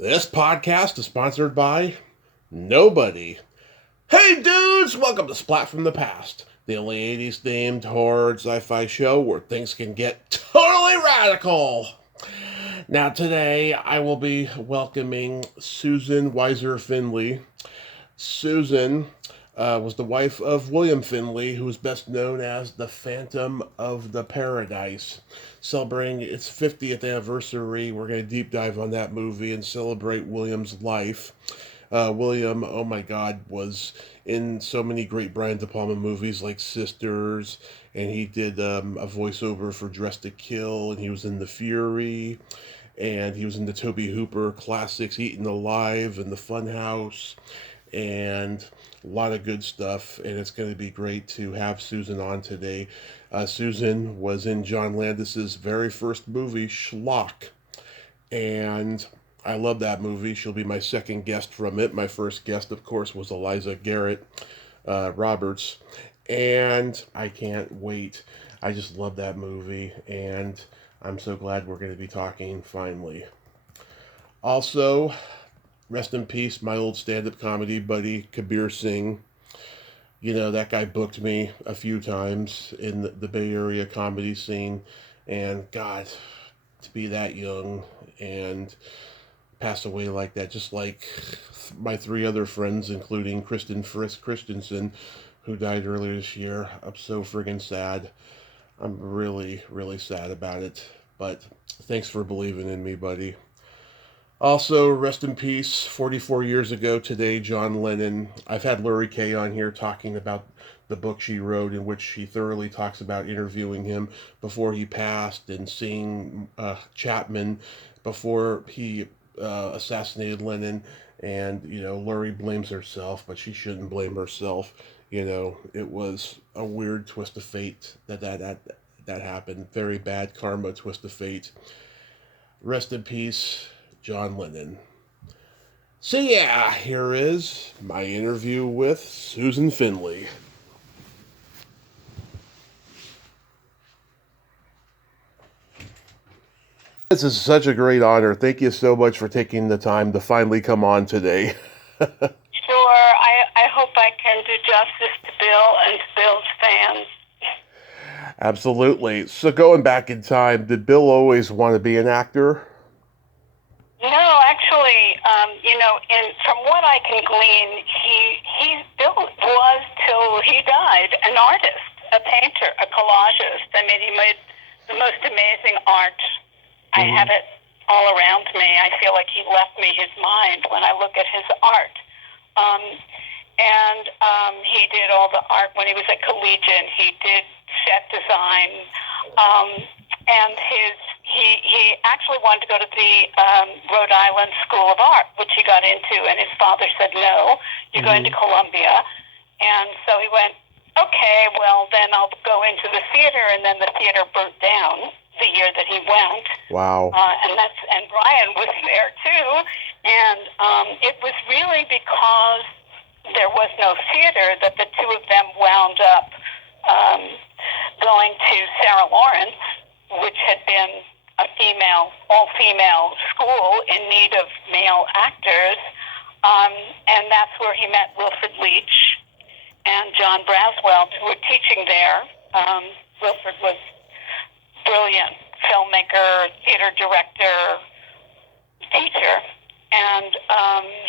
This podcast is sponsored by nobody. Hey dudes, welcome to Splat from the Past, the only 80s themed horror sci-fi show where things can get totally radical. Now today I will be welcoming Susan Finley. Susan was the wife of William Finley, who is best known as the Phantom of the Paradise. Celebrating its 50th anniversary, we're going to deep dive on that movie and celebrate William's life. William, oh my God, was in so many great Brian DePalma movies like Sisters, and he did a voiceover for Dressed to Kill, and he was in The Fury, and he was in the Tobe Hooper classics, Eaten Alive, and the Funhouse, and a lot of good stuff. And it's going to be great to have Susan on today. Susan was in John Landis's very first movie, Schlock, and I love that movie. She'll be my second guest from it. My first guest, of course, was Eliza Garrett Roberts, and I can't wait. I just love that movie, and I'm so glad we're going to be talking finally. Also, rest in peace, my old stand-up comedy buddy, Kabir Singh. You know, that guy booked me a few times in the Bay Area comedy scene, and God, to be that young and pass away like that, just like my three other friends, including Kristen Frisk Christensen, who died earlier this year. I'm so friggin' sad. I'm really, really sad about it, but thanks for believing in me, buddy. Also, rest in peace, 44 years ago today, John Lennon. I've had Lori Kay on here talking about the book she wrote, in which she thoroughly talks about interviewing him before he passed and seeing Chapman before he assassinated Lennon. And, you know, Lori blames herself, but she shouldn't blame herself. You know, it was a weird twist of fate that happened. Very bad karma twist of fate. Rest in peace, John Lennon. So yeah, here is my interview with Susan Finley. This is such a great honor. Thank you so much for taking the time to finally come on today. Sure. I hope I can do justice to Bill and to Bill's fans. Absolutely. So going back in time, did Bill always want to be an actor? No, actually, from what I can glean, Bill was till he died an artist, a painter, a collagist. I mean, he made the most amazing art. I have it all around me. I feel like he left me his mind when I look at his art. He did all the art when he was at Collegiate. He did set design, and he actually wanted to go to the Rhode Island School of Art, which he got into, and his father said, no, you're going to Columbia. And so he went, okay, well, then I'll go into the theater, and then the theater burnt down the year that he went. Wow. And Brian was there too. And it was really because there was no theater that the two of them wound up going to Sarah Lawrence, which had been a all-female school in need of male actors. And that's where he met Wilfrid Leach and John Braswell, who were teaching there. Wilfrid was brilliant filmmaker, theater director, teacher, and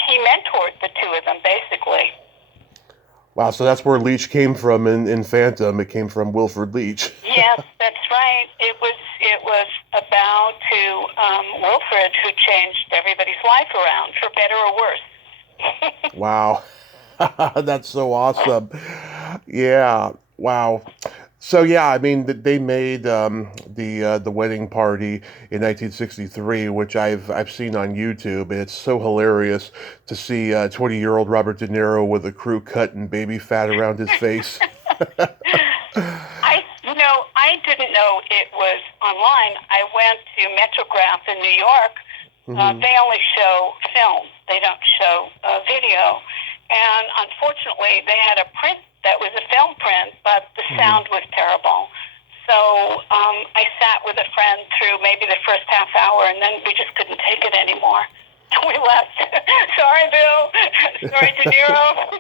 he mentored the two of them, basically. Wow, so that's where Leach came from in Phantom. It came from Wilfrid Leach. Yes, that's right. It was about Wilfrid, who changed everybody's life around, for better or worse. Wow. That's so awesome. Yeah. Wow. So yeah, I mean, they made the wedding party in 1963, which I've seen on YouTube, and it's so hilarious to see 20-year-old Robert De Niro with a crew cut and baby fat around his face. I didn't know it was online. I went to Metrograph in New York. They only show film; they don't show video. And unfortunately, they had a print that was a film print, but the sound was terrible. So I sat with a friend through maybe the first half hour, and then we just couldn't take it anymore. we left. Sorry, Bill. Sorry, De Niro.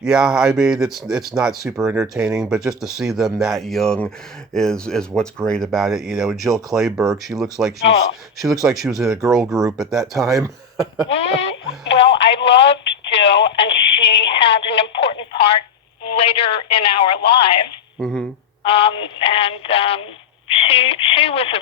Yeah, I mean it's not super entertaining, but just to see them that young is what's great about it. You know, Jill Clayburgh, Oh. she looks like she was in a girl group at that time. Well, I loved Jill, and she had an important part later in our lives. Hmm. And she was a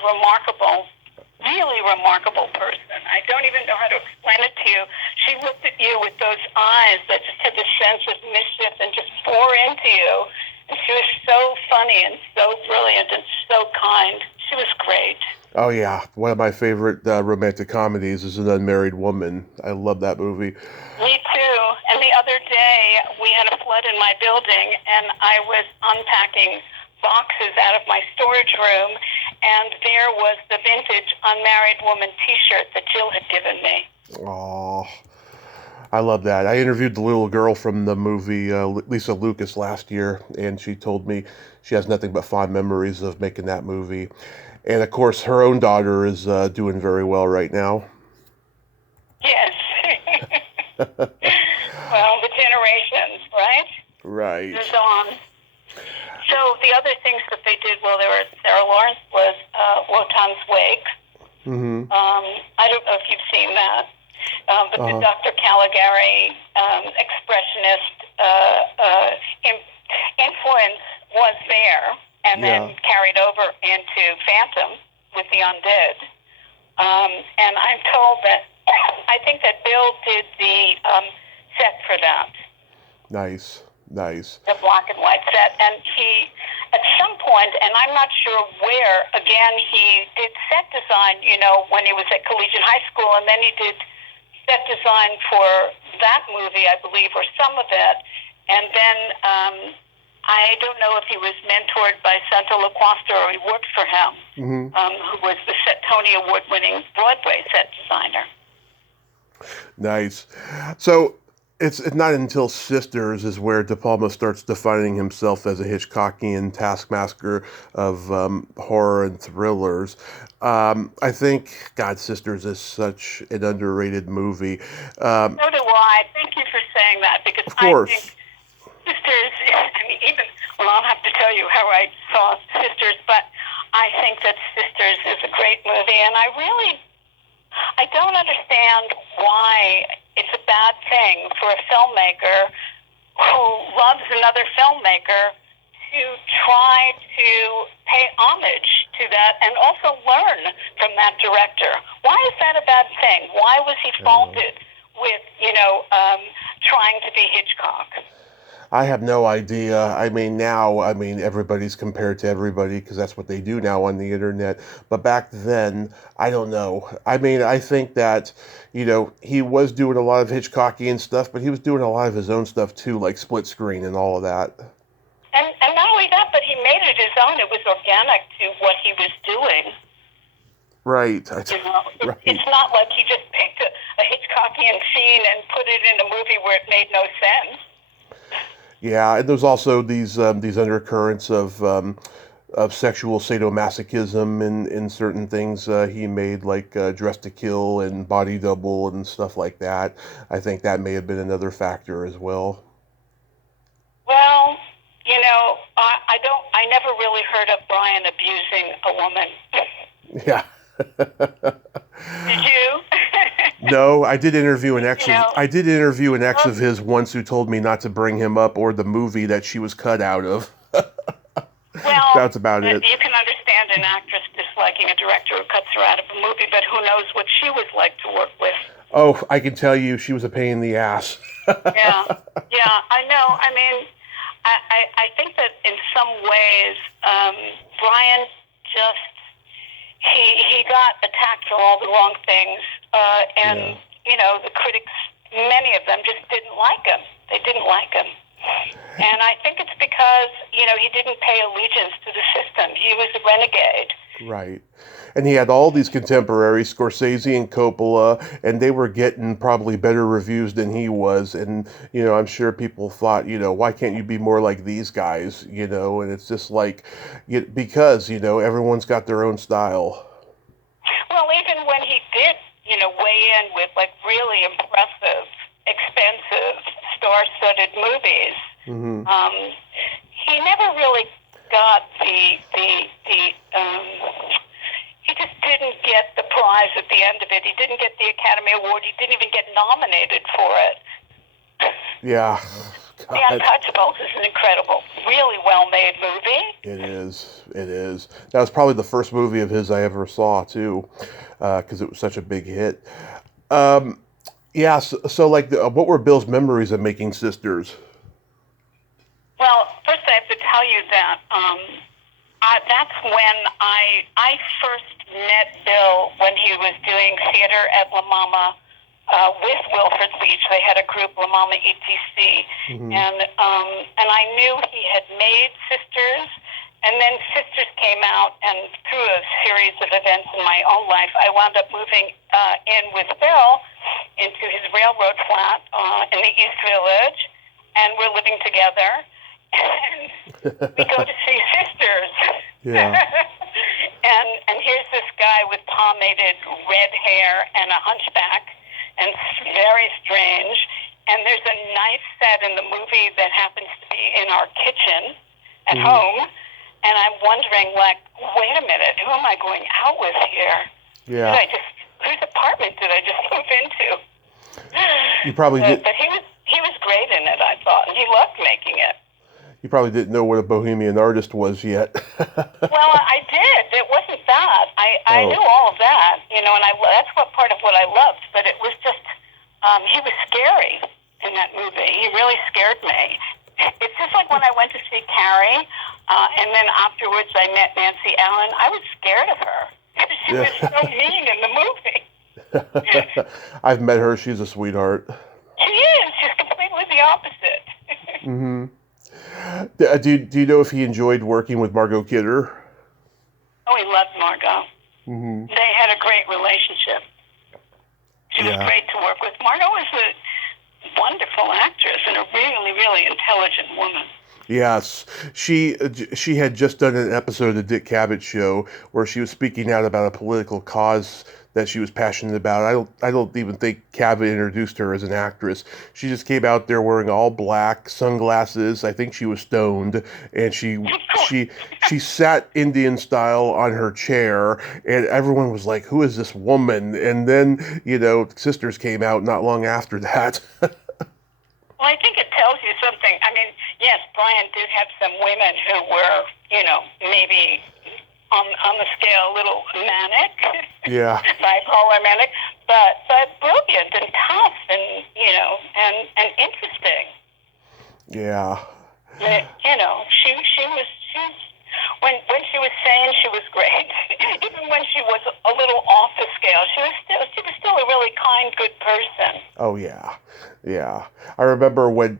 really remarkable person. I don't even know how to explain it to you. She looked at you with those eyes that just had this sense of mischief and just bore into you. And she was so funny and so brilliant and so kind. She was great. Oh yeah, one of my favorite romantic comedies is An Unmarried Woman. I love that movie. Me too. And the other day, we had a flood in my building, and I was unpacking boxes out of my storage room, and there was the vintage Unmarried Woman T-shirt that Jill had given me. Oh, I love that. I interviewed the little girl from the movie, Lisa Lucas, last year, and she told me she has nothing but fond memories of making that movie. And of course, her own daughter is doing very well right now. Yes. Well, the generations, right? Right. Moves on. So the other things that they did while they were at Sarah Lawrence was Wotan's Wake. Mm-hmm. I don't know if you've seen that, but the Dr. Caligari expressionist influence was there, and then carried over into Phantom with the undead. And I'm told that I think that Bill did the set for that. Nice. The black and white set, and he, at some point, and I'm not sure where, again, he did set design, when he was at Collegiate High School, and then he did set design for that movie, I believe, or some of it, and then I don't know if he was mentored by Santo LaQuasta or he worked for him, who was the Tony Award-winning Broadway set designer. Nice. So, it's not until Sisters is where DePalma starts defining himself as a Hitchcockian taskmaster of horror and thrillers. I think, God, Sisters is such an underrated movie. So do I. Thank you for saying that, because of course. I think Sisters, I'll have to tell you how I saw Sisters, but I think that Sisters is a great movie, and I don't understand why it's a bad thing for a filmmaker who loves another filmmaker to try to pay homage to that and also learn from that director. Why is that a bad thing? Why was he faulted with, trying to be Hitchcock? I have no idea. Now, everybody's compared to everybody because that's what they do now on the internet. But back then, I don't know. I think that, he was doing a lot of Hitchcockian stuff, but he was doing a lot of his own stuff too, like Split Screen and all of that. And not only that, but he made it his own. It was organic to what he was doing. Right. Right. It's not like he just picked a Hitchcockian scene and put it in a movie where it made no sense. Yeah, and there's also these undercurrents of sexual sadomasochism in certain things he made, like Dress to Kill and Body Double and stuff like that. I think that may have been another factor as well. Well, I never really heard of Brian abusing a woman. Yeah. Did you? No, I did interview an ex. Of his once who told me not to bring him up or the movie that she was cut out of. Well, that's about it. You can understand an actress disliking a director who cuts her out of a movie, but who knows what she was like to work with. Oh, I can tell you, she was a pain in the ass. Yeah, I know. I think that in some ways, Brian just. He got attacked for all the wrong things, and the critics, many of them, just didn't like him. They didn't like him, and I think it's because he didn't pay allegiance to the system. He was a renegade. Right, and he had all these contemporaries, Scorsese and Coppola, and they were getting probably better reviews than he was. And I'm sure people thought, why can't you be more like these guys? And it's just like, because everyone's got their own style. Well, even when he did, weigh in with like really impressive, expensive, star-studded movies. Mm-hmm. He never really got the he just didn't get the prize at the end of it. He didn't get the Academy Award. He didn't even get nominated for it. Yeah. God. The Untouchables is an incredible, really well-made movie. It is. It is. That was probably the first movie of his I ever saw, too, because it was such a big hit. Yeah, so like, what were Bill's memories of making Sisters? Well, first I have to tell you that that's when I first met Bill when he was doing theater at La Mama with Wilfred Leach. They had a group, La Mama ETC, Mm-hmm. and I knew he had made Sisters, and then Sisters came out, and through a series of events in my own life, I wound up moving in with Bill into his railroad flat in the East Village, and we're living together, and we go to see Sisters. Yeah. and here's this guy with pomaded red hair and a hunchback, and very strange. And there's a nice set in the movie that happens to be in our kitchen at Mm-hmm. home. And I'm wondering, like, wait a minute, who am I going out with here? Yeah. Whose apartment did I just move into? You probably did. But he was great in it, I thought, and he loved making it. You probably didn't know what a bohemian artist was yet. Well, I did. It wasn't that. I knew all of that, and that's what part of what I loved. But it was just, he was scary in that movie. He really scared me. It's just like when I went to see Carrie, and then afterwards I met Nancy Allen. I was scared of her. She was so mean in the movie. I've met her. She's a sweetheart. She is. She's completely the opposite. Mm-hmm. Do you know if he enjoyed working with Margot Kidder? Oh, he loved Margot. Mm-hmm. They had a great relationship. She was great to work with. Margot was a wonderful actress and a really, really intelligent woman. Yes, she had just done an episode of the Dick Cavett Show where she was speaking out about a political cause that she was passionate about. I don't even think Cavett introduced her as an actress. She just came out there wearing all black, sunglasses. I think she was stoned, and she sat Indian style on her chair, and everyone was like, "Who is this woman?" And then Sisters came out not long after that. Well, I think it tells you something. I mean, yes, Brian did have some women who were, maybe on the scale a little manic. Yeah. Bipolar manic, but brilliant and tough and, and interesting. Yeah. She was when she was sane, she was great. Even when she was a little off the scale, she was still a really kind, good person. Oh yeah, yeah. I remember when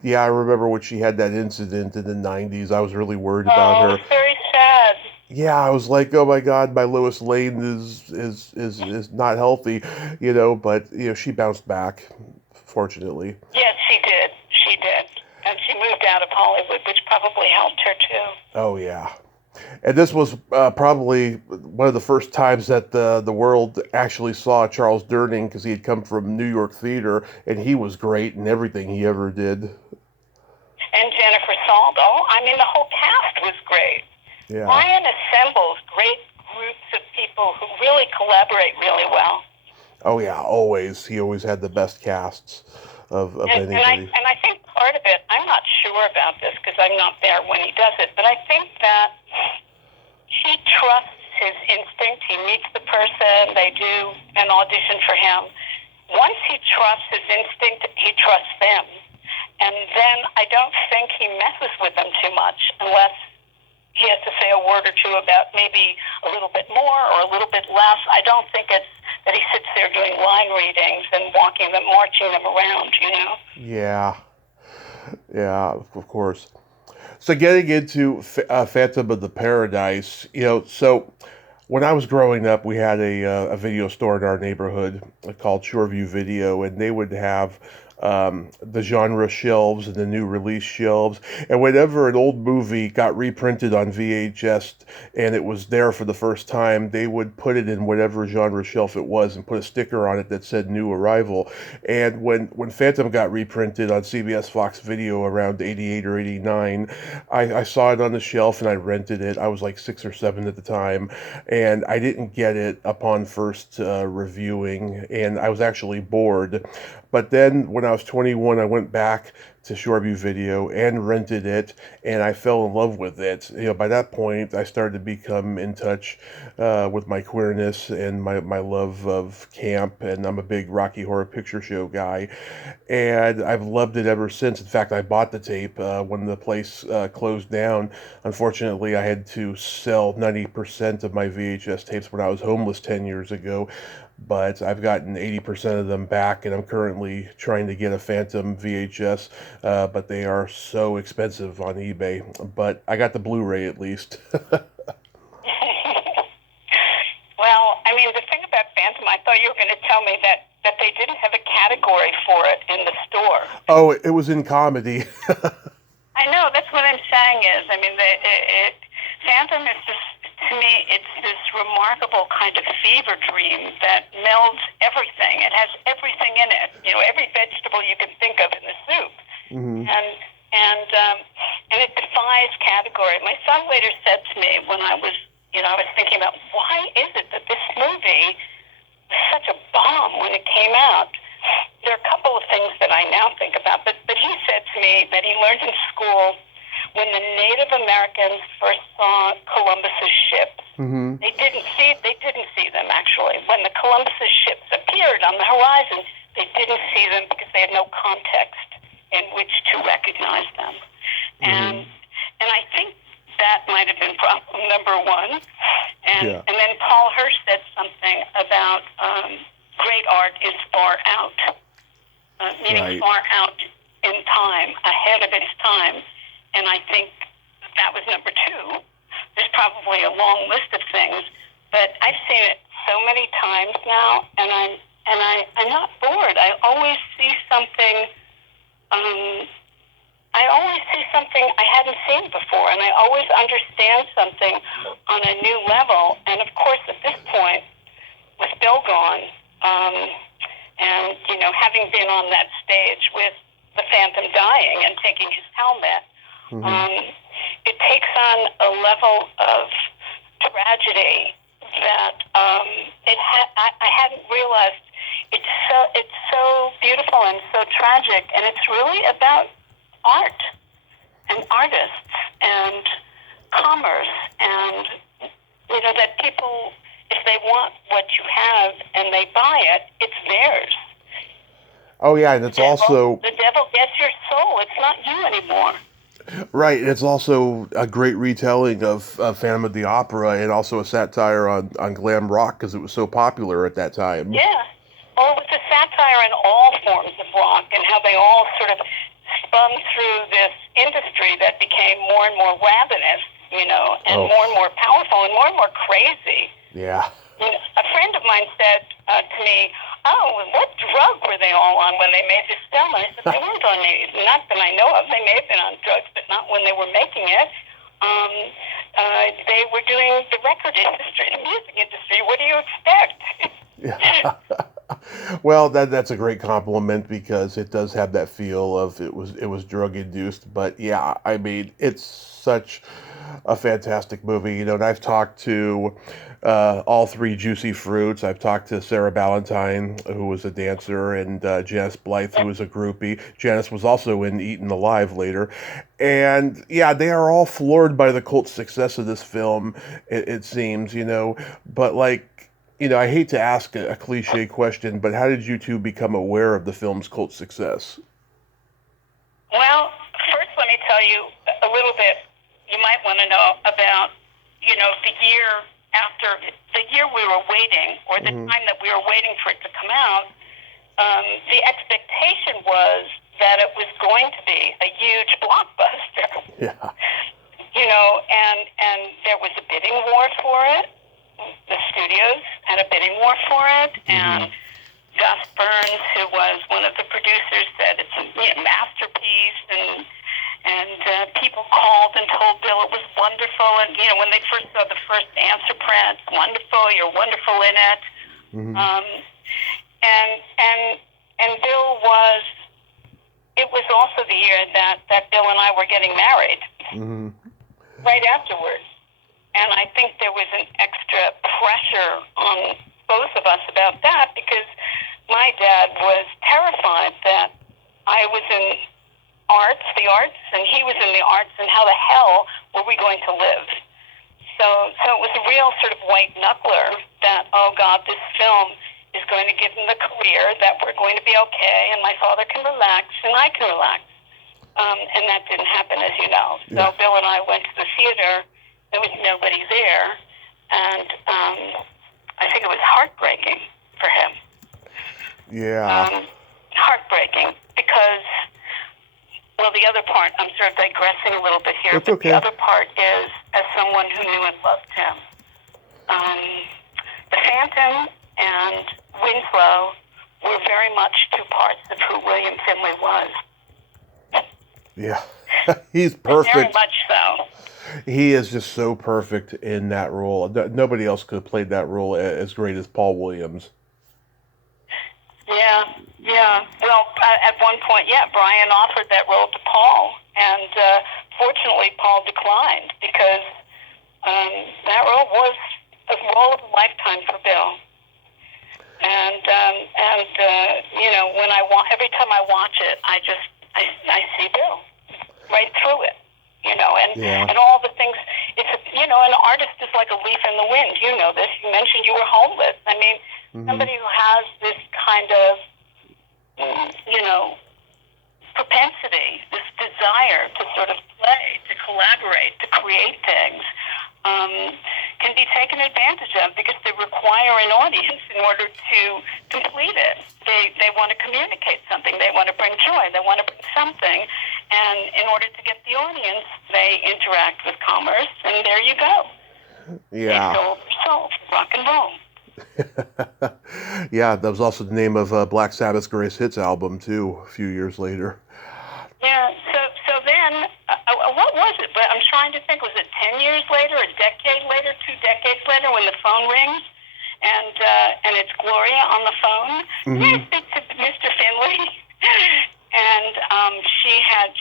she had that incident in the '90s. I was really worried about her. Oh, it's very sad. Yeah, I was like, oh my God, my Lois Lane is not healthy, But she bounced back, fortunately. Yes, she did. She did, and she moved out of Hollywood, which probably helped her too. Oh yeah. And this was probably one of the first times that the world actually saw Charles Durning, because he had come from New York theater, and he was great in everything he ever did. And Jennifer Saldo. I mean, the whole cast was great. Yeah. Ryan assembles great groups of people who really collaborate really well. Oh yeah, always. He always had the best casts of anybody. And I think part of it, I'm not sure about this because I'm not there when he does it, but I think that he trusts his instinct. He meets the person, they do an audition for him. Once he trusts his instinct, he trusts them. And then I don't think he messes with them too much unless he has to say a word or two about maybe a little bit more or a little bit less. I don't think it's that he sits there doing line readings and marching them around, Yeah. Yeah, of course. So getting into Phantom of the Paradise, so when I was growing up, we had a video store in our neighborhood called Shoreview Video, and they would have the genre shelves and the new release shelves. And whenever an old movie got reprinted on VHS and it was there for the first time, they would put it in whatever genre shelf it was and put a sticker on it that said new arrival. And when Phantom got reprinted on CBS Fox Video around 88 or 89, I saw it on the shelf and I rented it. I was like 6 or 7 at the time, and I didn't get it upon first reviewing, and I was actually bored. But then when I was 21, I went back to Shoreview Video and rented it, and I fell in love with it. By that point, I started to become in touch with my queerness and my love of camp, and I'm a big Rocky Horror Picture Show guy, and I've loved it ever since. In fact, I bought the tape when the place closed down. Unfortunately, I had to sell 90% of my VHS tapes when I was homeless 10 years ago, but I've gotten 80% of them back, and I'm currently trying to get a Phantom VHS, but they are so expensive on eBay. But I got the Blu-ray at least. Well, I mean, the thing about Phantom, I thought you were going to tell me that they didn't have a category for it in the store. Oh, it was in comedy. I know, that's what I'm saying is, I mean, Phantom is just, to me, it's this remarkable kind of fever dream that melds everything. It has everything in it, every vegetable you can think of in the soup. Mm-hmm. And it defies category. My son later said to me when I was thinking about why is it that this movie was such a bomb when it came out. There are a couple of things that I now think about, but he said to me that he learned in school when the Native Americans first saw Columbus's ships. Mm-hmm. They didn't see them actually. When the Columbus's ships appeared on the horizon, they didn't see them because they had no context in which to recognize them. Mm-hmm. And I think that might have been problem number one. And then Paul Hirsch said something about great art is far out, meaning far out in time, ahead of its time. And I think that was number two. There's probably a long list of things, but I've seen it so many times now, and I'm not bored. I always see something. I hadn't seen before, and I always understand something on a new level. And of course, at this point, with Bill gone, and having been on that stage with the Phantom dying and taking his helmet, it takes on a level of tragedy that I hadn't realized. It's so beautiful and so tragic, and it's really about art and artists and commerce, and that people, if they want what you have and they buy it, it's theirs. Oh yeah, and it's also the devil gets your soul. It's not you anymore. Right, and it's also a great retelling of Phantom of the Opera, and also a satire on glam rock because it was so popular at that time. Yeah, well, it was a satire on all forms of rock and how they all sort of spun through this industry that became more and more ravenous, and more and more powerful and more crazy. Yeah. A friend of mine said to me, "Oh, what drug were they all on when they made this film?" And I said, "They weren't on any, not that I know of. They may have been on drugs, but not when they were making it. They were doing the record industry, the music industry. What do you expect?" Yeah. Well, that's a great compliment because it does have that feel of it was drug induced. But yeah, I mean, it's such a fantastic movie. And I've talked to all three Juicy Fruits. I've talked to Sarah Ballantyne, who was a dancer, and Janice Blythe, who was a groupie. Janice was also in Eaten Alive later. And yeah, they are all floored by the cult success of this film, it seems, But I hate to ask a cliche question, but how did you two become aware of the film's cult success? Well, first let me tell you a little bit. You might want to know about, the year we were waiting, or the time that we were waiting for it to come out. The expectation was that it was going to be a huge blockbuster. Yeah. And there was a bidding war for it. The studios had a bidding war for it, and Gus Burns, who was one of the producers, said wonderful. And, when they first saw the first answer print, wonderful, you're wonderful in it. Mm-hmm. And Bill it was also the year that Bill and I were getting married. Mm-hmm. Right afterwards. And I think there was an extra pressure on both of us about that because my dad was terrified that I was in the arts, and he was in the arts, and how the hell were we going to live? So it was a real sort of white knuckler that, oh God, this film is going to give him the career that we're going to be okay, and my father can relax, and I can relax. And that didn't happen, as you know. So Yeah. Bill and I went to the theater. There was nobody there, and I think it was heartbreaking for him. Yeah. Heartbreaking because, well, the other part, I'm sort of digressing a little bit here, That's but okay. the other part is, as someone who knew and loved him, the Phantom and Winslow were very much two parts of who William Finley was. Yeah. He's perfect. Very much so. He is just so perfect in that role. Nobody else could have played that role as great as Paul Williams. Yeah. Well, at one point, Brian offered that role to Paul, and fortunately, Paul declined because that role was a role of a lifetime for Bill. And when every time I watch it, I see Bill right through it. And all the things. It's an artist is like a leaf in the wind. You know this. You mentioned you were homeless. I mean, somebody who has this kind of, propensity, this desire to sort of play, to collaborate, to create things, can be taken advantage of because they require an audience in order to complete it. They want to communicate something. They want to bring joy. They want to bring something. And in order to get the audience, they interact with commerce, and there you go. Yeah. They sold their soul, rock and roll. Yeah, that was also the name of Black Sabbath's Greatest Hits album, too, a few years later. Yeah, so then, what was it? But I'm trying to think, was it 10 years later, a decade later, 2 decades later, when the phone rings, and it's Gloria on the phone? Mm-hmm. May I speak to Mr. Finley? And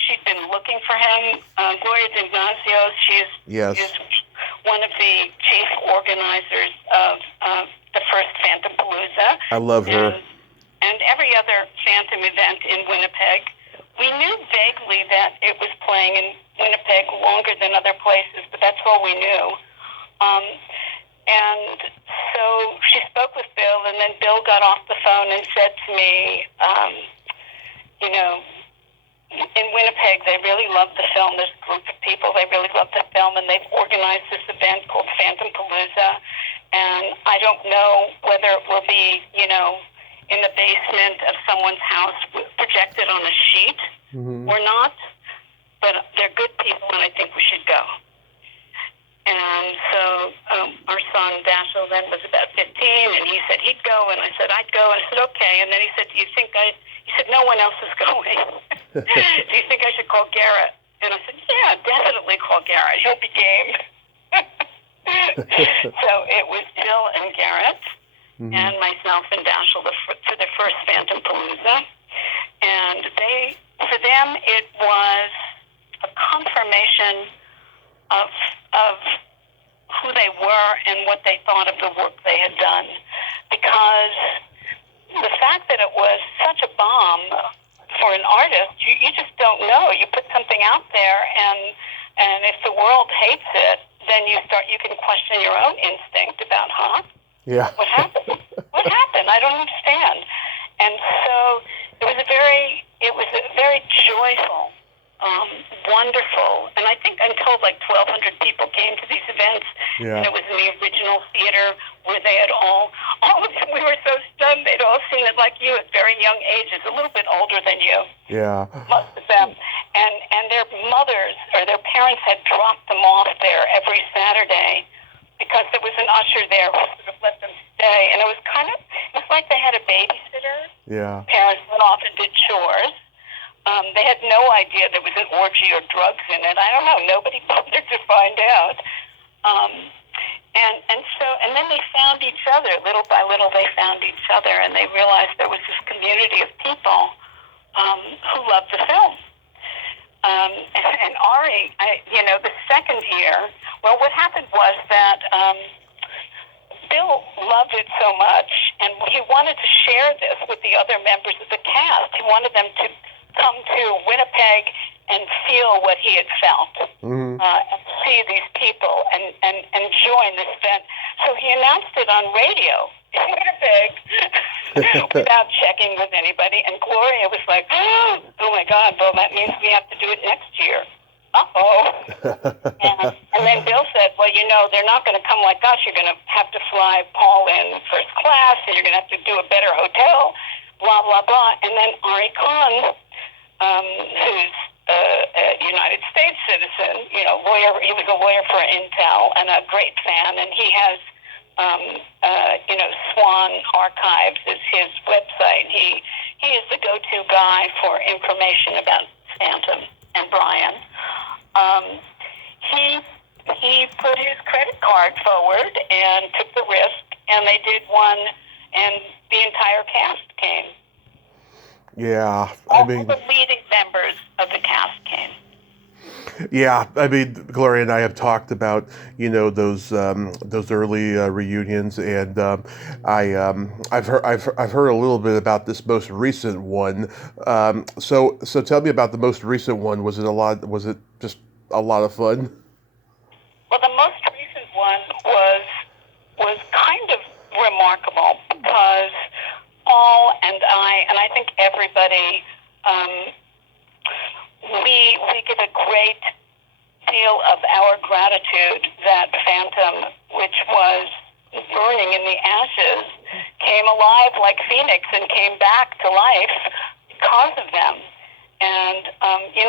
she'd been looking for him. Gloria D'Ignazio, Yes. she's one of the chief organizers of the first Phantom Palooza. I love her. And every other Phantom event in Winnipeg. We knew vaguely that it was playing in Winnipeg longer than other places, but that's all we knew. And so she spoke with Bill, and then Bill got off the phone and said to me, in Winnipeg, they really love the film. There's a group of people, they really love the film, and they've organized this event called Phantom Palooza. And I don't know whether it will be, in the basement of someone's house projected on a sheet or not, but they're good people, and I think we should go. And so our son, Dashiell, then was about 15, and he said he'd go, and I said I'd go, and I said, okay. And then he said, he said, no one else is going. Do you think I should call Garrett? And I said, yeah, definitely call Garrett. He'll be game. So it was Bill and Garrett and myself and Dashiell for the first Phantom Palooza. And for them, it was a confirmation of who they were and what they thought of the work they had done. Because the fact that it was such a bomb for an artist, you just don't know. You put something out there, and if the world hates it, then you can question your own instinct about, Yeah. what happened? What happened? I don't understand. And so it was a very joyful, wonderful, and I think I'm told like 1,200 people came to these events, and it was in the original theater where they had all of them, we were so stunned, they'd all seen it like you at very young ages, a little bit older than you. Yeah. Most of them. And their mothers or their parents had dropped them off there every Saturday because there was an usher there who sort of let them stay. And it was like they had a babysitter. Yeah. Parents went off and did chores. They had no idea there was an orgy or drugs in it. I don't know. Nobody bothered to find out. And then they found each other. Little by little, they found each other, and they realized there was this community of people who loved the film. And Ari, the second year, well, what happened was that Bill loved it so much, and he wanted to share this with the other members of the cast. He wanted them to come to Winnipeg and feel what he had felt, and see these people and join this event. So he announced it on radio in Winnipeg without checking with anybody. And Gloria was like, oh my God, well, that means we have to do it next year. Uh-oh. and then Bill said, well, they're not going to come like us. You're going to have to fly Paul in first class, and you're going to have to do a better hotel, blah, blah, blah. And then Ari Kahn, who's a United States citizen, lawyer. He was a lawyer for Intel and a great fan, and he has, Swan Archives is his website. He is the go-to guy for information about Phantom and Brian. He put his credit card forward and took the risk, and they did one, and the entire cast came. Yeah, all the leading members of the cast came. Yeah, I mean, Gloria and I have talked about those early reunions, and I've heard a little bit about this most recent one. So tell me about the most recent one. Was it just a lot of fun? Well, the most recent one was kind of remarkable because Paul and I think everybody, we give a great deal of our gratitude that Phantom, which was burning in the ashes, came alive like Phoenix and came back to life because of them. And,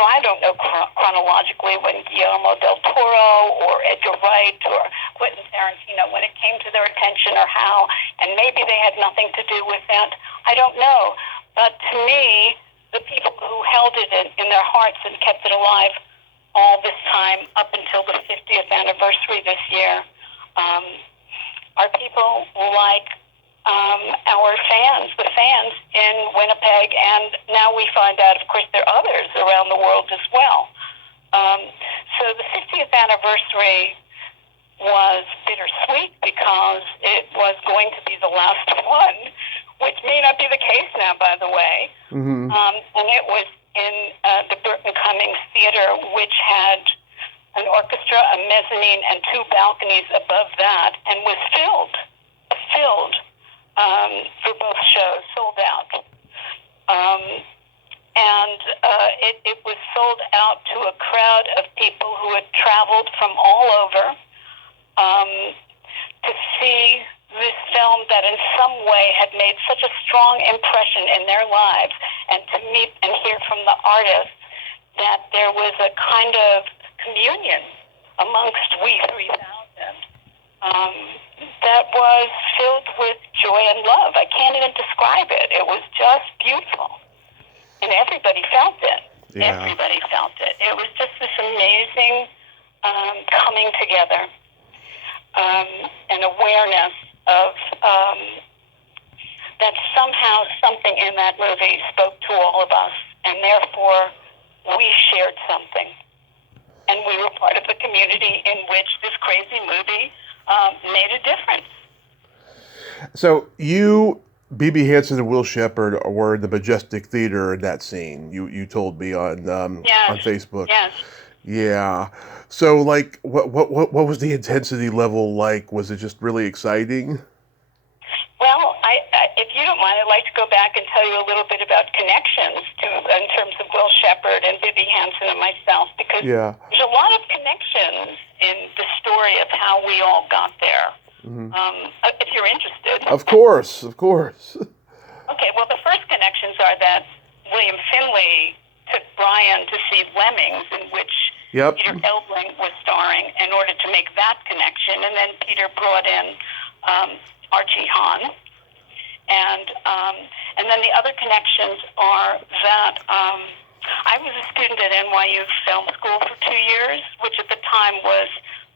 I don't know chronologically when Guillermo del Toro or Edgar Wright or Quentin Tarantino, when it came to their attention or how, and maybe they had nothing to do with that. I don't know. But to me, the people who held it in their hearts and kept it alive all this time up until the 50th anniversary this year are people like our fans, the fans in Winnipeg, and now we find out, of course, there are others around the world as well. So the 50th anniversary was bittersweet because it was going to be the last one, which may not be the case now, by the way. Mm-hmm. And it was in the Burton Cummings Theater, which had an orchestra, a mezzanine, and 2 balconies above that, and was filled for both shows, sold out. It was sold out to a crowd of people who had traveled from all over to see this film that in some way had made such a strong impression in their lives, and to meet and hear from the artists that there was a kind of communion amongst we 3,000 that was filled with joy and love. I can't even describe it. It was just beautiful. And everybody felt it. Yeah. Everybody felt it. It was just this amazing coming together and awareness of that somehow something in that movie spoke to all of us, and therefore we shared something. And we were part of the community in which this crazy movie made a difference. So you, B.B. Hansen and Will Shepard were in the Majestic Theater in that scene. You told me on Facebook. Yes. Yeah. So like, what was the intensity level like? Was it just really exciting? Well, if you don't mind, I'd like to go back and tell you a little bit about connections in terms of Will Shepard and B.B. Hansen and myself, because there's a lot of connections in the story of how we all got there. Mm-hmm. If you're interested. Of course. Okay, well, the first connections are that William Finley took Brian to see Lemmings, in which Peter Eldling was starring, in order to make that connection, and then Peter brought in Archie Hahn. And then the other connections are that I was a student at NYU Film School for 2 years, which at the time was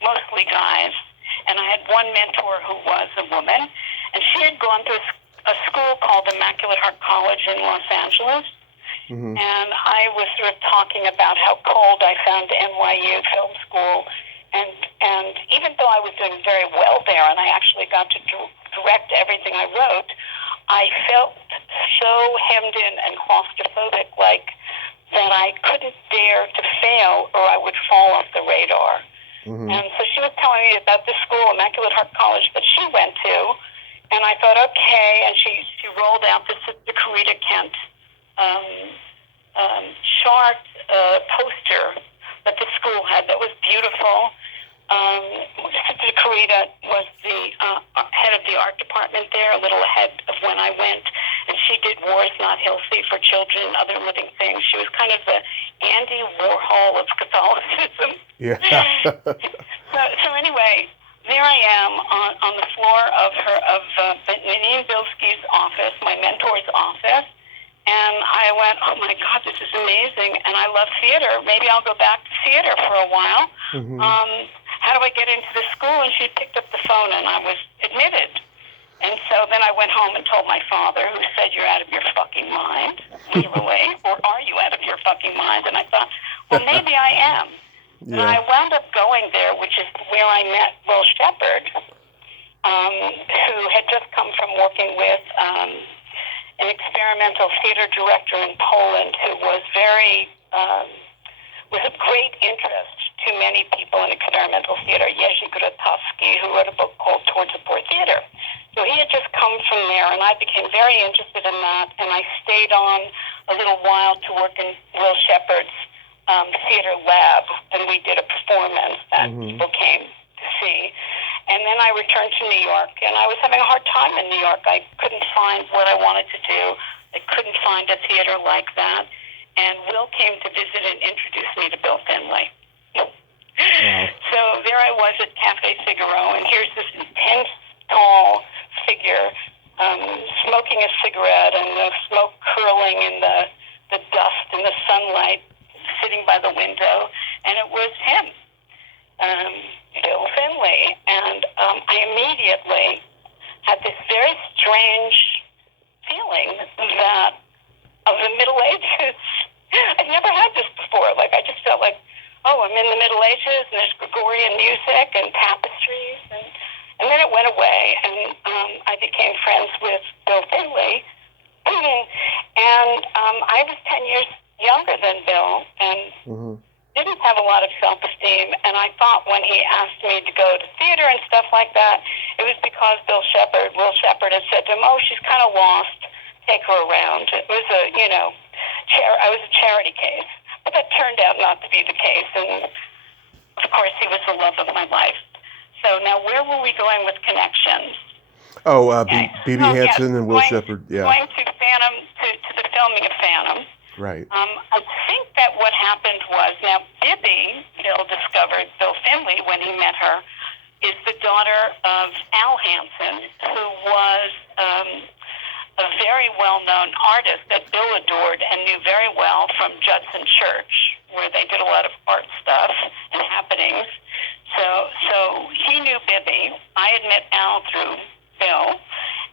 mostly guys. And I had one mentor who was a woman, and she had gone to a school called Immaculate Heart College in Los Angeles. Mm-hmm. And I was sort of talking about how cold I found NYU Film School. And even though I was doing very well there, and I actually got to direct everything I wrote, I felt so hemmed in and claustrophobic, like that I couldn't dare to fail or I would fall off the radar. Mm-hmm. And so she was telling me about this school, Immaculate Heart College, that she went to, and I thought, okay, and she rolled out this Sister Karita Kent chart poster that the school had that was beautiful. Sister Karita was the head of the art department there, a little ahead of when I went, and she did War is Not Healthy for Children and Other Living Things. She was kind of the Andy Warhol of Catholicism. Yeah. so anyway, there I am on the floor of Nadine Bilski's office, my mentor's office, and I went, oh my God, this is amazing, and I love theater. Maybe I'll go back to theater for a while. Mm-hmm. How do I get into the school? And she picked up the phone, and I was admitted. And so then I went home and told my father, who said, you're out of your fucking mind, literally, or are you out of your fucking mind? And I thought, well, maybe I am. Yeah. And I wound up going there, which is where I met Will Shepard, who had just come from working with an experimental theater director in Poland who was was of great interest to many people in experimental theater, Jerzy Grotowski, who wrote a book called Towards a Poor Theater. So he had just come from there, and I became very interested in that, and I stayed on a little while to work in Will Shepard's theater lab, and we did a performance that people came to see. And then I returned to New York, and I was having a hard time in New York. I couldn't find what I wanted to do. I couldn't find a theater like that. And Will came to visit and introduce me to Bill Finley. Wow. So there I was at Cafe Figaro, and here's this intense, tall figure smoking a cigarette and the smoke curling in the dust and the sunlight, sitting by the window, and it was him, Bill Finley. And I immediately had this very strange feeling that of the Middle Ages. I'd never had this before. Like, I just felt like, oh, I'm in the Middle Ages, and there's Gregorian music and tapestries, and then it went away, and I became friends with Bill Finley, and I was 10 years younger than Bill, and didn't have a lot of self-esteem, and I thought when he asked me to go to theater and stuff like that, it was because Will Shepard had said to him, oh, she's kind of lost, take her around. It was I was a charity case, but that turned out not to be the case, and of course he was the love of my life. So now where were we going with connections? Oh, B.B. Hansen and Will Shepard, yeah. Going to Phantom, to the filming of Phantom. Right. I think that what happened was, now Bill discovered, Bill Finley, when he met her, is the daughter of Al Hansen, who was a very well-known artist that Bill adored and knew very well from Judson Church, where they did a lot of art stuff and happenings. So he knew Bibby. I had met Al through Bill,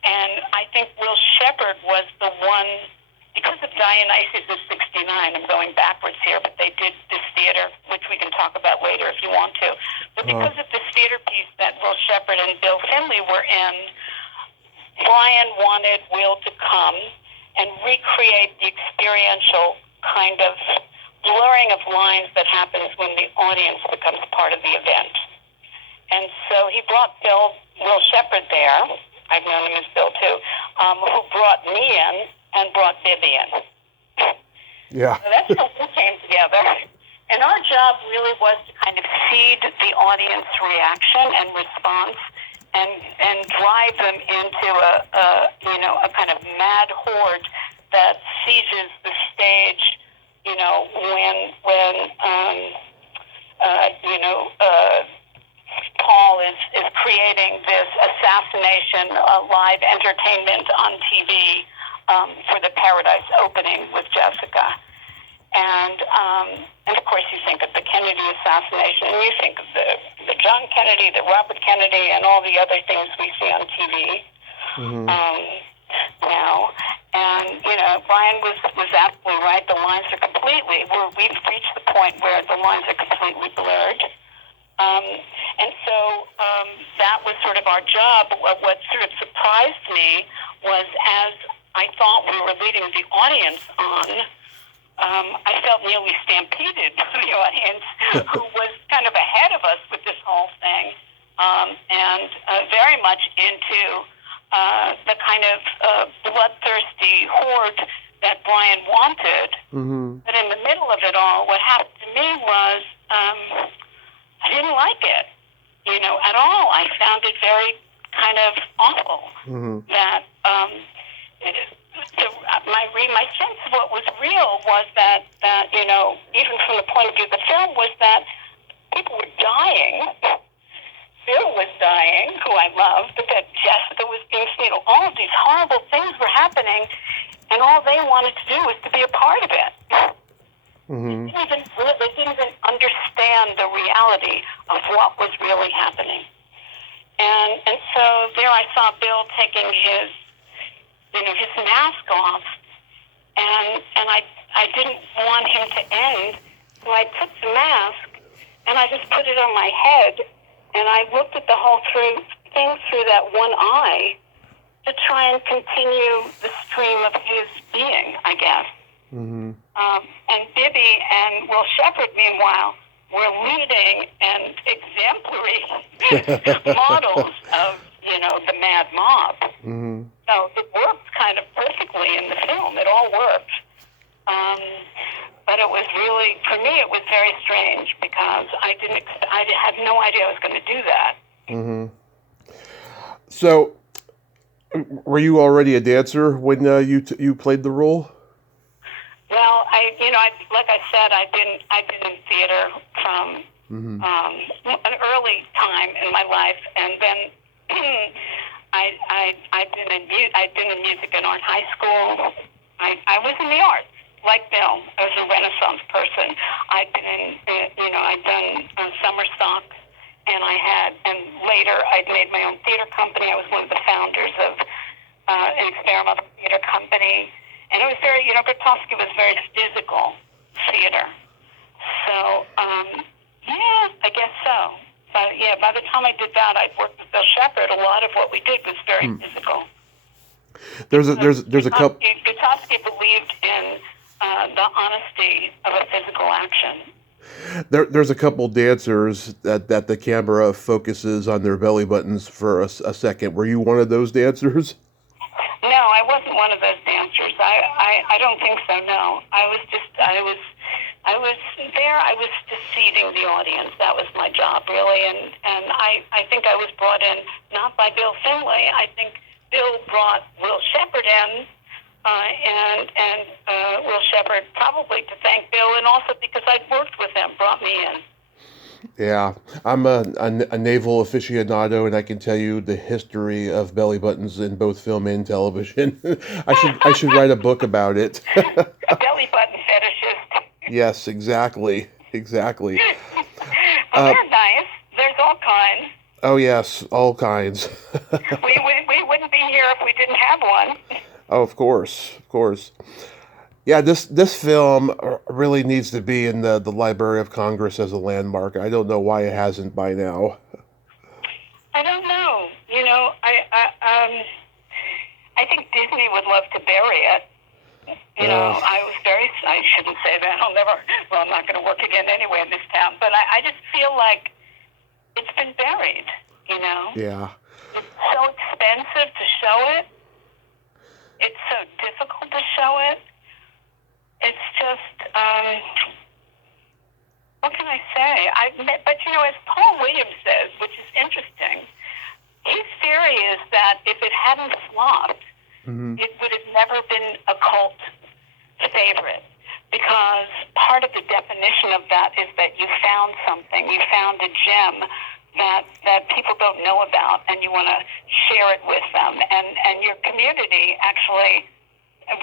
and I think Will Shepard was the one, because of Dionysus of 69, I'm going backwards here, but they did this theater, which we can talk about later if you want to. But because of this theater piece that Will Shepard and Bill Finley were in, Brian wanted Will to come and recreate the experiential kind of blurring of lines that happens when the audience becomes part of the event. And so he brought Will Shepard there, I've known him as Bill too, who brought me in and brought Bibby in. Yeah. So that's how we came together. And our job really was to kind of seed the audience reaction and response and drive them into a kind of mad horde that sieges the stage, when Paul is creating this assassination live entertainment on TV for the Paradise opening with Jessica. And of course you think of the Kennedy assassination, and you think of the John Kennedy, the Robert Kennedy, and all the other things we see on TV now. And, Brian was absolutely right. The lines are we've reached the point where the lines are completely blurred. And so that was sort of our job. What sort of surprised me was, as I thought we were leading the audience on, I felt nearly stampeded by the audience, who was kind of ahead of us with this whole thing, and very much into the kind of bloodthirsty horde that Brian wanted. But in the middle of it all, what happened to me was I didn't like it, at all. I found it very kind of awful that my sense of what was real was that even from the point of view of the film, was that people were dying. Bill was dying, who I loved, but that Jessica was being, all of these horrible things were happening, and all they wanted to do was to be a part of it. They didn't even understand the reality of what was really happening. And so there I saw Bill taking his mask off, and I didn't want him to end, so I took the mask and I just put it on my head, and I looked at the whole thing through that one eye to try and continue the stream of his being, I guess. And Bibby and Will Shepherd, meanwhile, were leading and exemplary models of, the mad mob. So it worked kind of perfectly in the film. It all worked. But it was really, for me, it was very strange because I had no idea I was going to do that. So, were you already a dancer when you played the role? Well, like I said, I've been in theater from an early time in my life, and then I'd been in music and art high school. I was in the arts, like Bill. I was a Renaissance person. I'd done summer stock, and later I'd made my own theater company. I was one of the founders of an experimental theater company. And it was very, Grotowski was very physical theater. So, I guess so. But, by the time I did that, I'd worked with Bill Shepherd. A lot of what we did was very physical. There's a couple. Grotowski believed in the honesty of a physical action. There's a couple dancers that the camera focuses on their belly buttons for a second. Were you one of those dancers? No, I wasn't one of those dancers. I don't think so. No, I was there. I was just seeding the audience. That was my job, really. And I think I was brought in not by Bill Finley. I think Bill brought Will Shepherd in, and Will Shepherd, probably to thank Bill, and also because I'd worked with him, brought me in. Yeah, I'm a naval aficionado, and I can tell you the history of belly buttons in both film and television. I should write a book about it. A belly button fetishist. Yes, exactly. Well, they're nice. There's all kinds. Oh yes, all kinds. we wouldn't be here if we didn't have one. Oh, of course. Yeah, this film really needs to be in the Library of Congress as a landmark. I don't know why it hasn't by now. I don't know. I think Disney would love to bury it. I shouldn't say that. I'm not going to work again anyway in this town. But I just feel like it's been buried, Yeah. It's so expensive to show it. It's so difficult to show it. It's just, what can I say? But as Paul Williams says, which is interesting, his theory is that if it hadn't flopped, it would have never been a cult favorite, because part of the definition of that is that you found something, you found a gem that people don't know about, and you want to share it with them, and your community actually,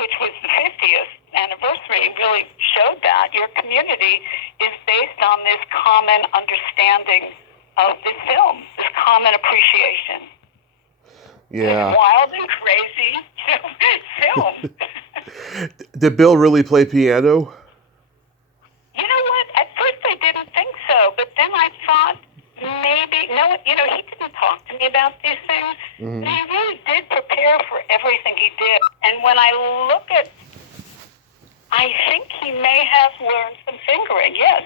which was the 50th anniversary, really showed that your community is based on this common understanding of this film, this common appreciation. Yeah. This wild and crazy film. Did Bill really play piano? You know what? At first I didn't think so, but then I thought maybe, no, he didn't talk to me about these things. Mm-hmm. He really did prepare for everything he did. And when I look at, I think he may have learned some fingering, yes.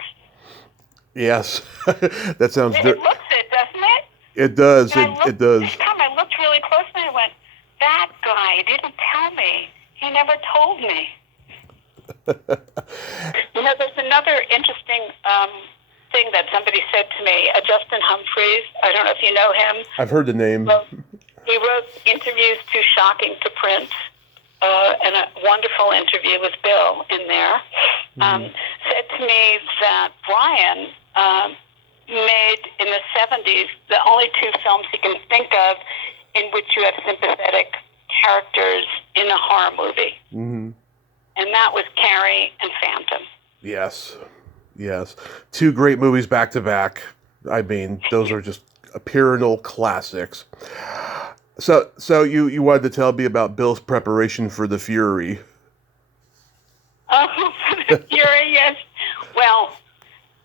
Yes. That sounds... It looks it, doesn't it? It does. It does. This time I looked really closely and went, that guy didn't tell me. He never told me. There's another interesting thing that somebody said to me, Justin Humphreys. I don't know if you know him. I've heard the name. Well, he wrote Interviews Too Shocking to Print, and a wonderful interview with Bill in there. Said to me that Brian made in the 70s the only two films he can think of in which you have sympathetic characters in a horror movie. Mm-hmm. And that was Carrie and Phantom. Yes. Two great movies back to back. I mean, those are just perennial classics. So you wanted to tell me about Bill's preparation for The Fury. Oh, The Fury, yes. Well,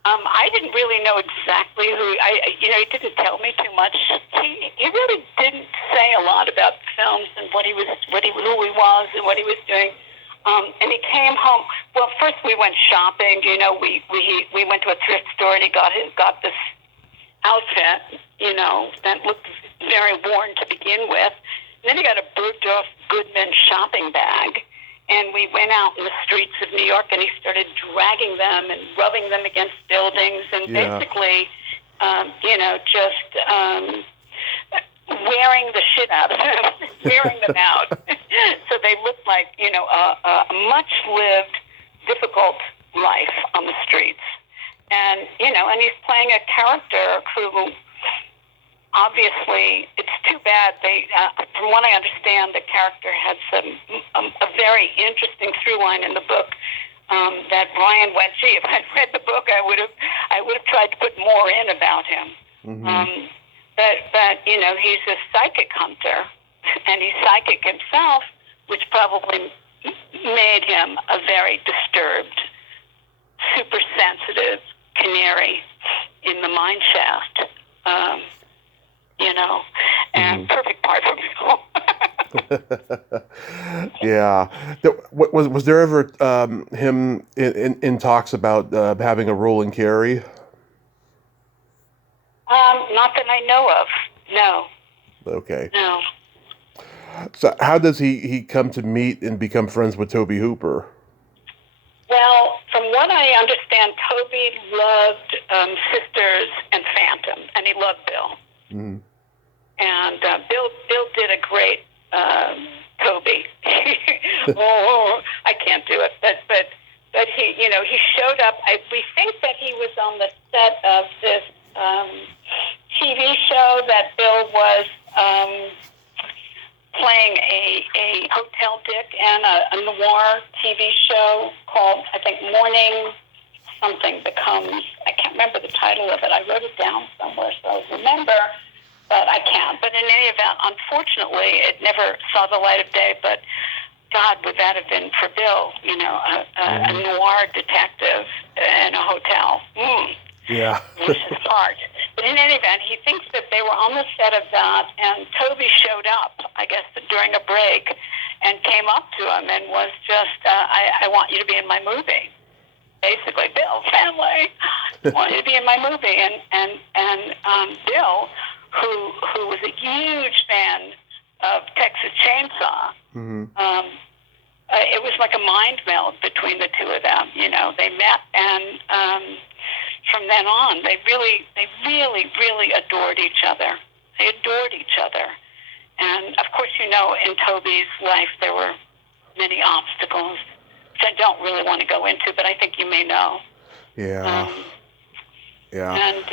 I didn't really know exactly who. He didn't tell me too much. He really didn't say a lot about the films and who he was and what he was doing. And he came home. Well, first we went shopping. We went to a thrift store and he got this outfit. That looked very worn to begin with. And then he got a Bergdorf Goodman shopping bag. And we went out in the streets of New York, and he started dragging them and rubbing them against buildings, and basically, just wearing the shit out of them, wearing them out. So they looked like, a much-lived, difficult life on the streets. And, and he's playing a character who... Obviously, it's too bad. From what I understand, the character had a very interesting through line in the book that Brian went. Gee, if I'd read the book, I would have tried to put more in about him. Mm-hmm. But he's a psychic hunter, and he's psychic himself, which probably made him a very disturbed, super sensitive canary in the mine shaft. And perfect part for me. Yeah. Was there ever him in talks about having a role in Carrie? Not that I know of. No. Okay. No. So how does he come to meet and become friends with Tobe Hooper? Well, from what I understand, Tobe loved Sisters and Phantom, and he loved Bill. Mm-hmm. And Bill did a great Tobe. I can't do it, but he showed up. We think that he was on the set of this TV show that Bill was playing a hotel dick in a noir TV show called, I think, Morning something becomes. I can't remember the title of it. I wrote it down somewhere, so I remember. But I can't. But in any event, unfortunately, it never saw the light of day. But God, would that have been for Bill? A noir detective in a hotel. Yeah. Bless his heart. But in any event, he thinks that they were on the set of that, and Tobe showed up, I guess, during a break, and came up to him and was just, I want you to be in my movie. Basically, Bill Finley, I want you to be in my movie. And Bill, who was a huge fan of Texas Chainsaw, it was like a mind meld between the two of them. They met, and from then on, they really adored each other. They adored each other. And, of course, in Tobe's life, there were many obstacles, which I don't really want to go into, but I think you may know. Yeah. And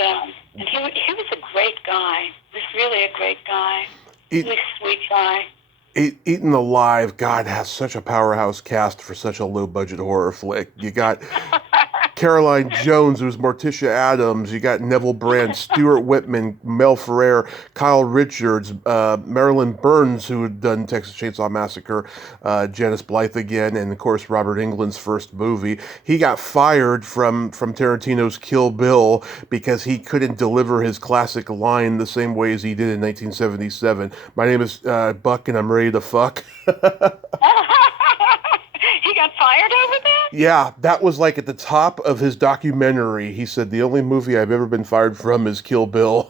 he was a great guy. He was really a great guy. Really sweet guy. Eaten Alive, God, has such a powerhouse cast for such a low-budget horror flick. You got Caroline Jones, who's Morticia Addams. You got Neville Brand, Stuart Whitman, Mel Ferrer, Kyle Richards, Marilyn Burns, who had done Texas Chainsaw Massacre, Janice Blythe again, and of course Robert Englund's first movie. He got fired from Tarantino's Kill Bill because he couldn't deliver his classic line the same way as he did in 1977. My name is Buck, and I'm ready to fuck. He got fired over that? Yeah, that was like at the top of his documentary. He said, the only movie I've ever been fired from is Kill Bill.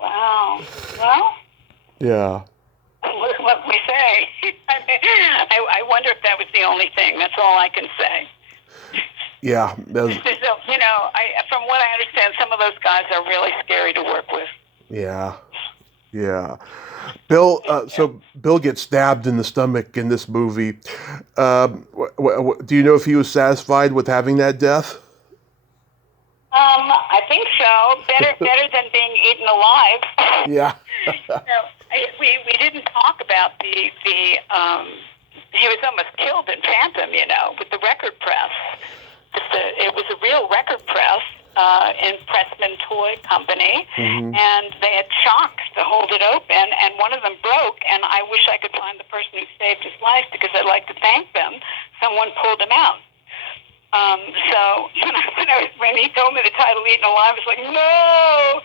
Wow. Well, yeah. What can we say? I wonder if that was the only thing. That's all I can say. Yeah. So, from what I understand, some of those guys are really scary to work with. Yeah. Yeah. Bill, so Bill gets stabbed in the stomach in this movie. Do you know if he was satisfied with having that death? I think so. Better than being eaten alive. Yeah. We didn't talk about the he was almost killed in Phantom, with the record press. It was a real record press in Pressman Toy Company, and they had chocks to hold it open, and one of them broke, and I wish I could find the person who saved his life because I'd like to thank them. Someone pulled him out. So when he told me the title "Eaten Alive," I was like, no,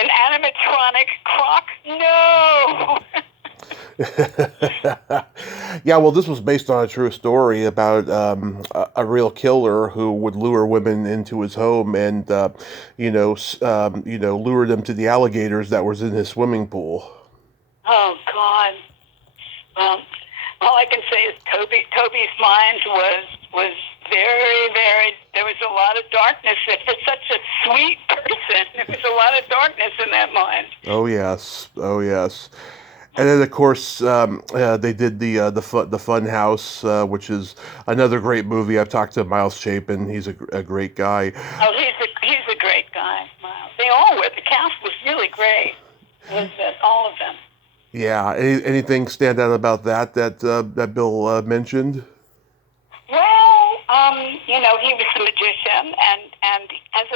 an animatronic croc, no. Yeah, well, this was based on a true story about a real killer who would lure women into his home and, lure them to the alligators that was in his swimming pool. Oh God! Well, all I can say is Toby's mind was very, very. There was a lot of darkness. For such a sweet person, there was a lot of darkness in that mind. Oh yes. And then, of course, they did the Funhouse, which is another great movie. I've talked to Miles Chapin. He's a great guy. Oh, he's a great guy. Wow. They all were. The cast was really great. All of them. Yeah. Anything stand out about that Bill mentioned? Well, he was a magician, and as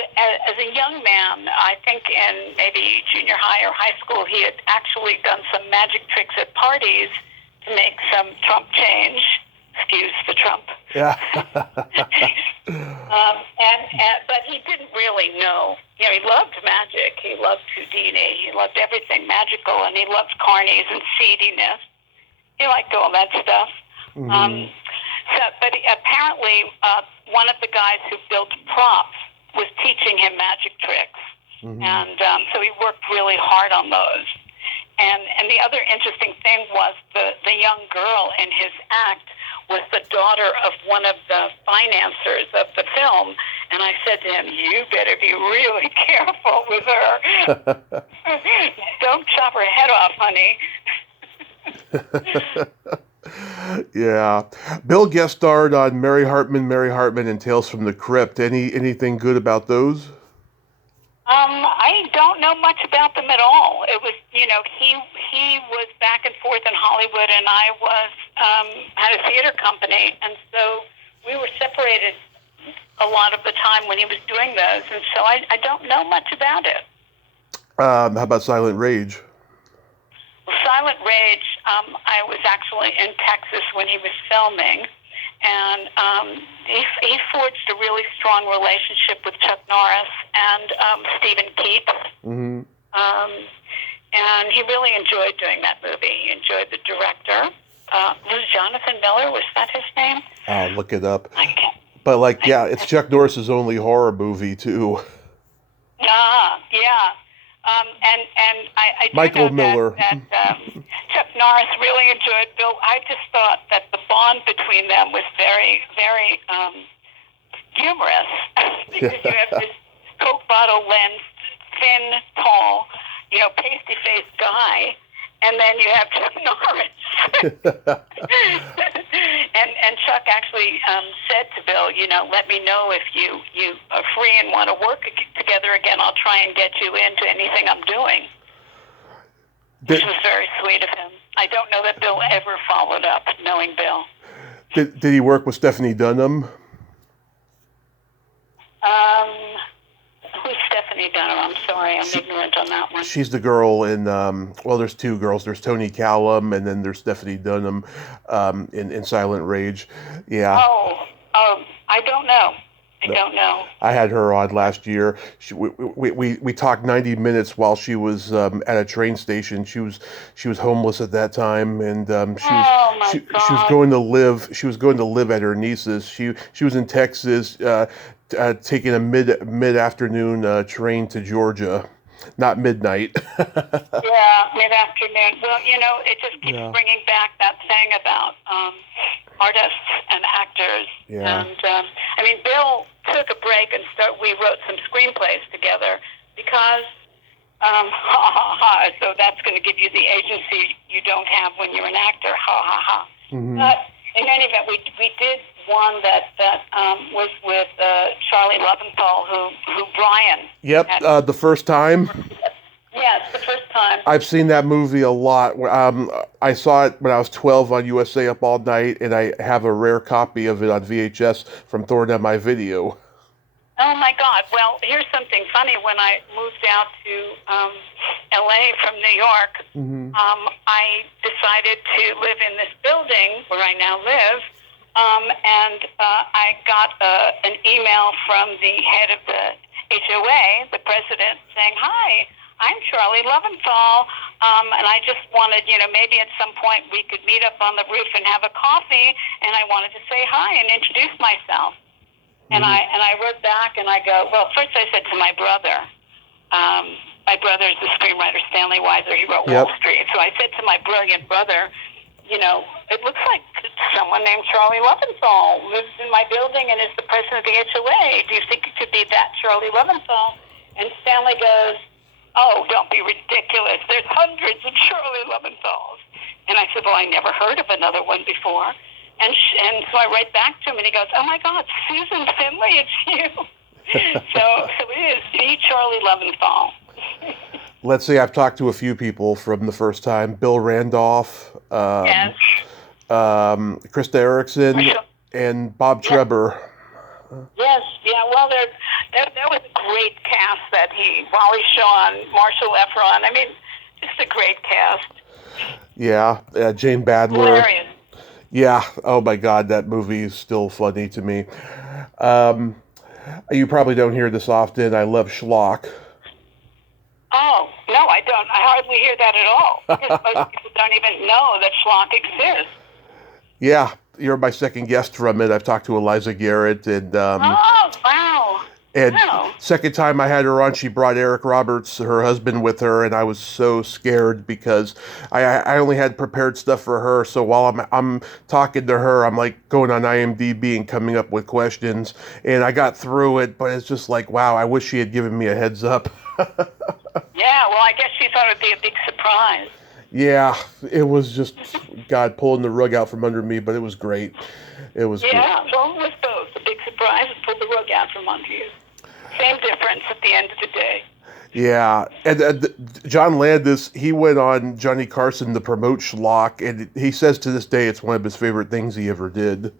a young man, I think in maybe junior high or high school, he had actually done some magic tricks at parties to make some Trump change. Excuse the Trump. Yeah. But he didn't really know. He loved magic. He loved Houdini. He loved everything magical, and he loved carnies and seediness. He liked all that stuff. But apparently, one of the guys who built props was teaching him magic tricks, and so he worked really hard on those. And the other interesting thing was the young girl in his act was the daughter of one of the financiers of the film, and I said to him, "You better be really careful with her. Don't chop her head off, honey." Yeah. Bill guest starred on Mary Hartman, and Tales from the Crypt. Anything good about those? I don't know much about them at all. It was, he was back and forth in Hollywood, and I was had a theater company, and so we were separated a lot of the time when he was doing those, and so I don't know much about it. How about Silent Rage? Silent Rage, I was actually in Texas when he was filming, and he forged a really strong relationship with Chuck Norris and Stephen Keats. And he really enjoyed doing that movie. He enjoyed the director. Was Jonathan Miller? Was that his name? I'll look it up. But it's Chuck Norris's only horror movie too. Yeah. And I Michael do know Miller. that Chuck Norris really enjoyed Bill. I just thought that the bond between them was very, very humorous because you have this Coke bottle lensed, thin, tall, pasty-faced guy, and then you have Chuck Norris. and Chuck actually said to Bill, let me know if you are free and want to work together again. I'll try and get you into anything I'm doing. which was very sweet of him. I don't know that Bill ever followed up, knowing Bill. Did he work with Stephanie Dunham? Who's Stephanie Dunham? I'm sorry, I'm ignorant on that one. She's the girl in, there's two girls. There's Tony Callum, and then there's Stephanie Dunham in Silent Rage. Yeah. Oh, I don't know. I don't know. I had her on last year. We talked 90 minutes while she was at a train station. She was homeless at that time, and she was going to live. She was going to live at her niece's. She was in Texas, taking a mid-afternoon train to Georgia, not midnight. Yeah, mid-afternoon. Well, it just keeps bringing back that thing about artists and actors. Yeah. And Bill took a break and we wrote some screenplays together because, so that's going to give you the agency you don't have when you're an actor, Mm-hmm. But in any event, we did one that was with Charlie Leventhal, who Brian. Yep, The First Time. Yes, The First Time. I've seen that movie a lot. I saw it when I was 12 on USA Up All Night, and I have a rare copy of it on VHS from Thorn on My Video. Oh, my God. Well, here's something funny. When I moved out to L.A. from New York, Mm-hmm. I decided to live in this building where I now live, and I got an email from the head of the HOA, the president, saying, "Hi, I'm Charlie Leventhal, and I just wanted, maybe at some point we could meet up on the roof and have a coffee, and I wanted to say hi and introduce myself." And I wrote back and I go, well, first I said to my brother, my brother is the screenwriter, Stanley Weiser, he wrote Wall Street. So I said to my brilliant brother, it looks like someone named Charlie Leventhal lives in my building and is the president of the HOA. Do you think it could be that Charlie Leventhal? And Stanley goes, "Oh, don't be ridiculous. There's hundreds of Charlie Leventhals." And I said, "Well, I never heard of another one before." And so I write back to him, and he goes, "Oh, my God, Susan Finley, it's you." so it is the Charlie Leventhal. Let's see, I've talked to a few people from The First Time. Bill Randolph, Yes. Krista Erickson, and Bob Trebor. Yes, yeah, well, there was a great cast Wally Shawn, Marshall Efron, just a great cast. Yeah, Jane Badler. Hilarious. Yeah, oh my God, that movie is still funny to me. You probably don't hear this often. I love Schlock. Oh, no, I don't. I hardly hear that at all. Because most people don't even know that Schlock exists. Yeah, you're my second guest from it. I've talked to Eliza Garrett, and oh, wow. And second time I had her on, she brought Eric Roberts, her husband, with her, and I was so scared because I only had prepared stuff for her. So while I'm talking to her, I'm like going on IMDb and coming up with questions, and I got through it. But it's just like, wow, I wish she had given me a heads up. Yeah, well, I guess she thought it would be a big surprise. Yeah, it was just God pulling the rug out from under me, but it was great. It was great. Well, it was both a big surprise and pulled the rug out from under you. Same difference at the end of the day. Yeah, and John Landis, he went on Johnny Carson to promote Schlock, and he says to this day it's one of his favorite things he ever did.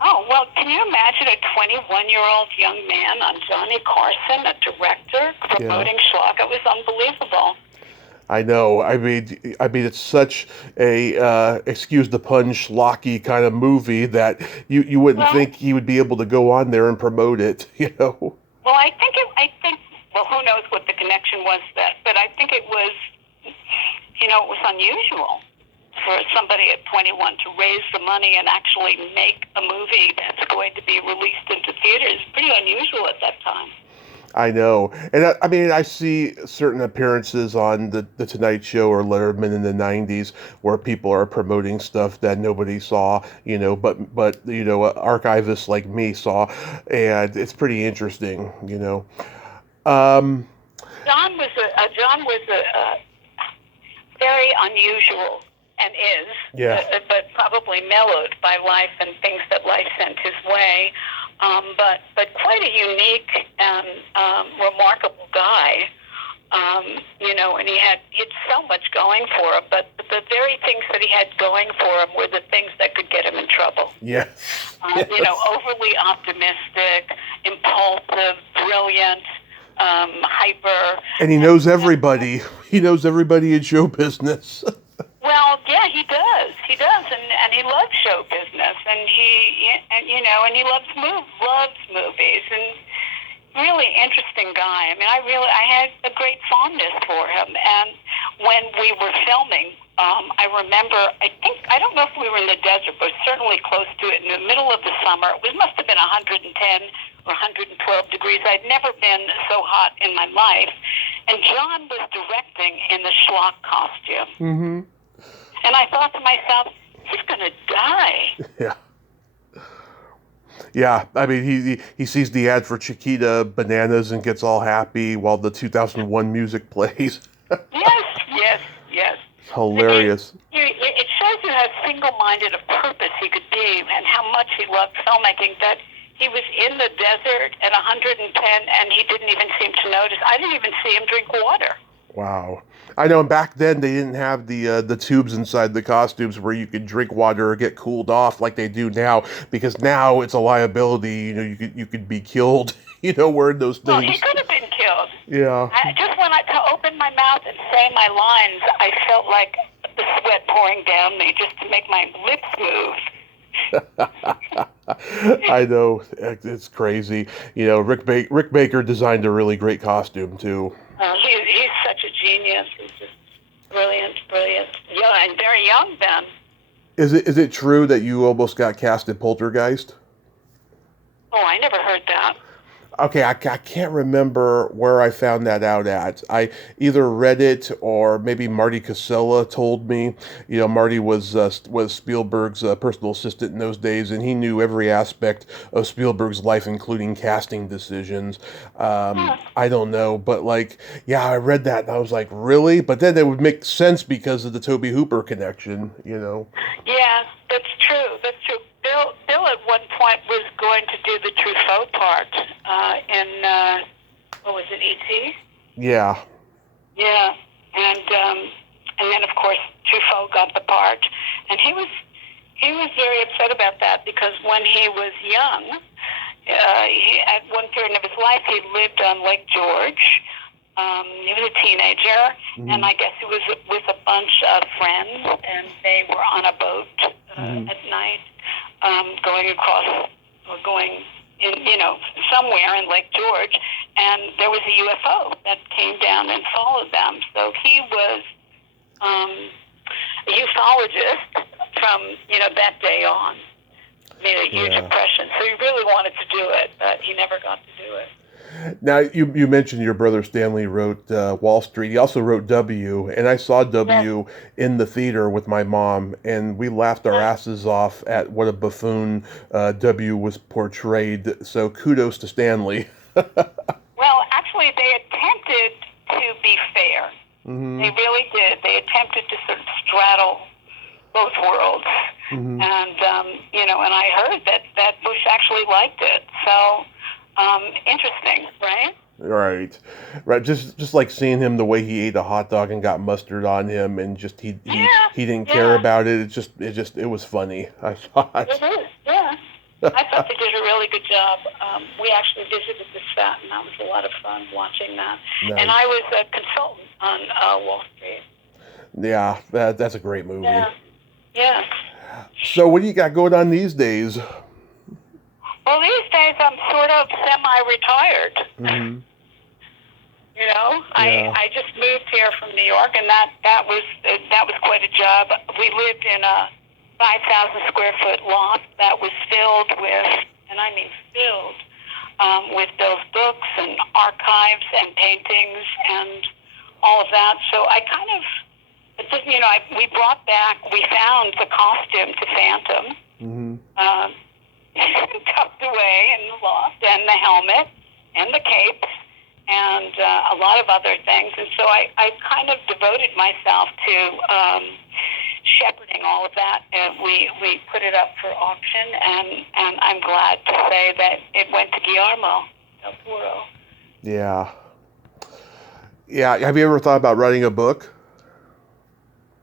Oh, well, can you imagine a 21-year-old young man on Johnny Carson, a director, promoting Schlock? It was unbelievable. I know. I mean, it's such a excuse the pun, schlocky kind of movie that you wouldn't think he would be able to go on there and promote it. Well, I think. Well, who knows what the connection was but I think it was, it was unusual for somebody at 21 to raise the money and actually make a movie that's going to be released into theaters. Pretty unusual at that time. I know. And I see certain appearances on the Tonight Show or Letterman in the 90s where people are promoting stuff that nobody saw, but archivists like me saw, and it's pretty interesting, John was a very unusual and is, but probably mellowed by life and things that life sent his way. But quite a unique and remarkable guy. And he had so much going for him, but the very things that he had going for him were the things that could get him in trouble. Yes. Overly optimistic, impulsive, brilliant, hyper. And he knows everybody. He knows everybody in show business. Well, yeah, he does. He does, and he loves show business, and he loves movies, and really interesting guy. I mean, I had a great fondness for him, and when we were filming, I remember, I don't know if we were in the desert, but certainly close to it, in the middle of the summer. It must have been 110 or 112 degrees. I'd never been so hot in my life, and John was directing in the Schlock costume. Mm-hmm. And I thought to myself, he's going to die. Yeah. Yeah, I mean, he sees the ad for Chiquita Bananas and gets all happy while the 2001 music plays. Yes. It's hilarious. It shows you how single-minded of purpose he could be and how much he loved filmmaking, that he was in the desert at 110 and he didn't even seem to notice. I didn't even see him drink water. Wow. I know back then they didn't have the tubes inside the costumes where you could drink water or get cooled off like they do now, because now it's a liability. You could be killed, wearing those things. Well, he could have been killed. Yeah. Just when to open my mouth and say my lines, I felt like the sweat pouring down me just to make my lips move. I know. It's crazy. Rick Baker designed a really great costume too. He's such a genius. He's just brilliant. Yeah, and very young then. Is it true that you almost got cast in Poltergeist? Oh, I never heard that. Okay, I can't remember where I found that out at. I either read it or maybe Marty Casella told me. Marty was Spielberg's personal assistant in those days, and he knew every aspect of Spielberg's life, including casting decisions. I don't know, but I read that and I was like, really? But then it would make sense because of the Tobe Hooper connection, Yeah, that's true. Bill at one point was going to do the Truffaut part in, what was it, E.T.? Yeah. Yeah, and then of course Truffaut got the part, and he was very upset about that because when he was young, at one period of his life he lived on Lake George. He was a teenager, and I guess he was with a bunch of friends, and they were on a boat at night, going across or going in, somewhere in Lake George, and there was a UFO that came down and followed them. So he was a ufologist from that day on. Made a huge impression. So he really wanted to do it, but he never got to do it. Now, you mentioned your brother Stanley wrote Wall Street. He also wrote W, and I saw W in the theater with my mom, and we laughed our asses off at what a buffoon W was portrayed. So kudos to Stanley. Well, actually, they attempted to be fair. Mm-hmm. They really did. They attempted to sort of straddle both worlds. Mm-hmm. And I heard that Bush actually liked it. So, interesting, right? Right. Just like seeing him the way he ate a hot dog and got mustard on him, and just he didn't care about it. It was funny. I thought. It is, yeah. I thought they did a really good job. We actually visited the set, and that was a lot of fun watching that. Nice. And I was a consultant on Wall Street. Yeah, that's a great movie. Yeah. So what do you got going on these days? Well, these days I'm sort of semi-retired. Mm-hmm. I just moved here from New York, and that was quite a job. We lived in a 5,000 square foot loft that was filled with, and I mean filled, with those books and archives and paintings and all of that. So I kind of, we found the costume to Phantom, tucked away in the loft, and the helmet, and the capes, and a lot of other things. And so I kind of devoted myself to shepherding all of that. And we put it up for auction, and I'm glad to say that it went to Guillermo del Toro. Yeah. Yeah. Have you ever thought about writing a book?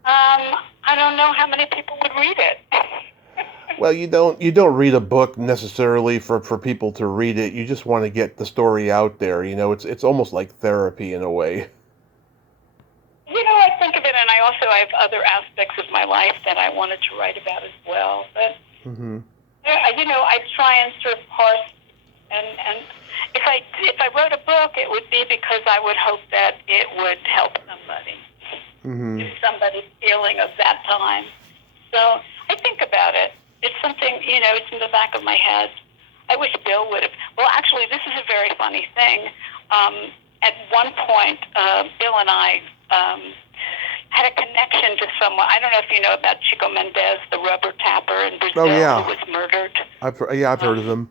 I don't know how many people would read it. Well, you don't read a book necessarily for people to read it. You just want to get the story out there. It's almost like therapy in a way. I think of it, and I also have other aspects of my life that I wanted to write about as well. But Mm-hmm. I try and sort of parse, and if I wrote a book, it would be because I would hope that it would help somebody, Mm-hmm. give somebody feeling of that time. So I think about it. It's something, it's in the back of my head. I wish Bill would have. Well, actually, this is a very funny thing. At one point, Bill and I had a connection to someone. I don't know if you know about Chico Mendes, the rubber tapper in Brazil, Oh yeah, who was murdered. I've heard of them.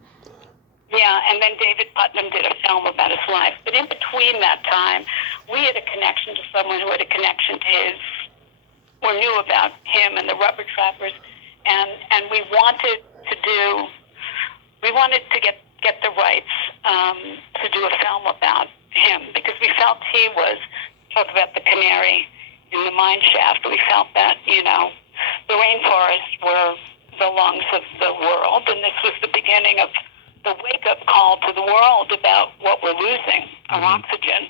Yeah, and then David Putnam did a film about his life. But in between that time, we had a connection to someone who had a connection to his, or knew about him and the rubber trappers, and we wanted to get the rights to do a film about him, because we felt he was, talk about the canary in the mine shaft, we felt that, the rainforests were the lungs of the world, and this was the beginning of the wake-up call to the world about what we're losing, our oxygen.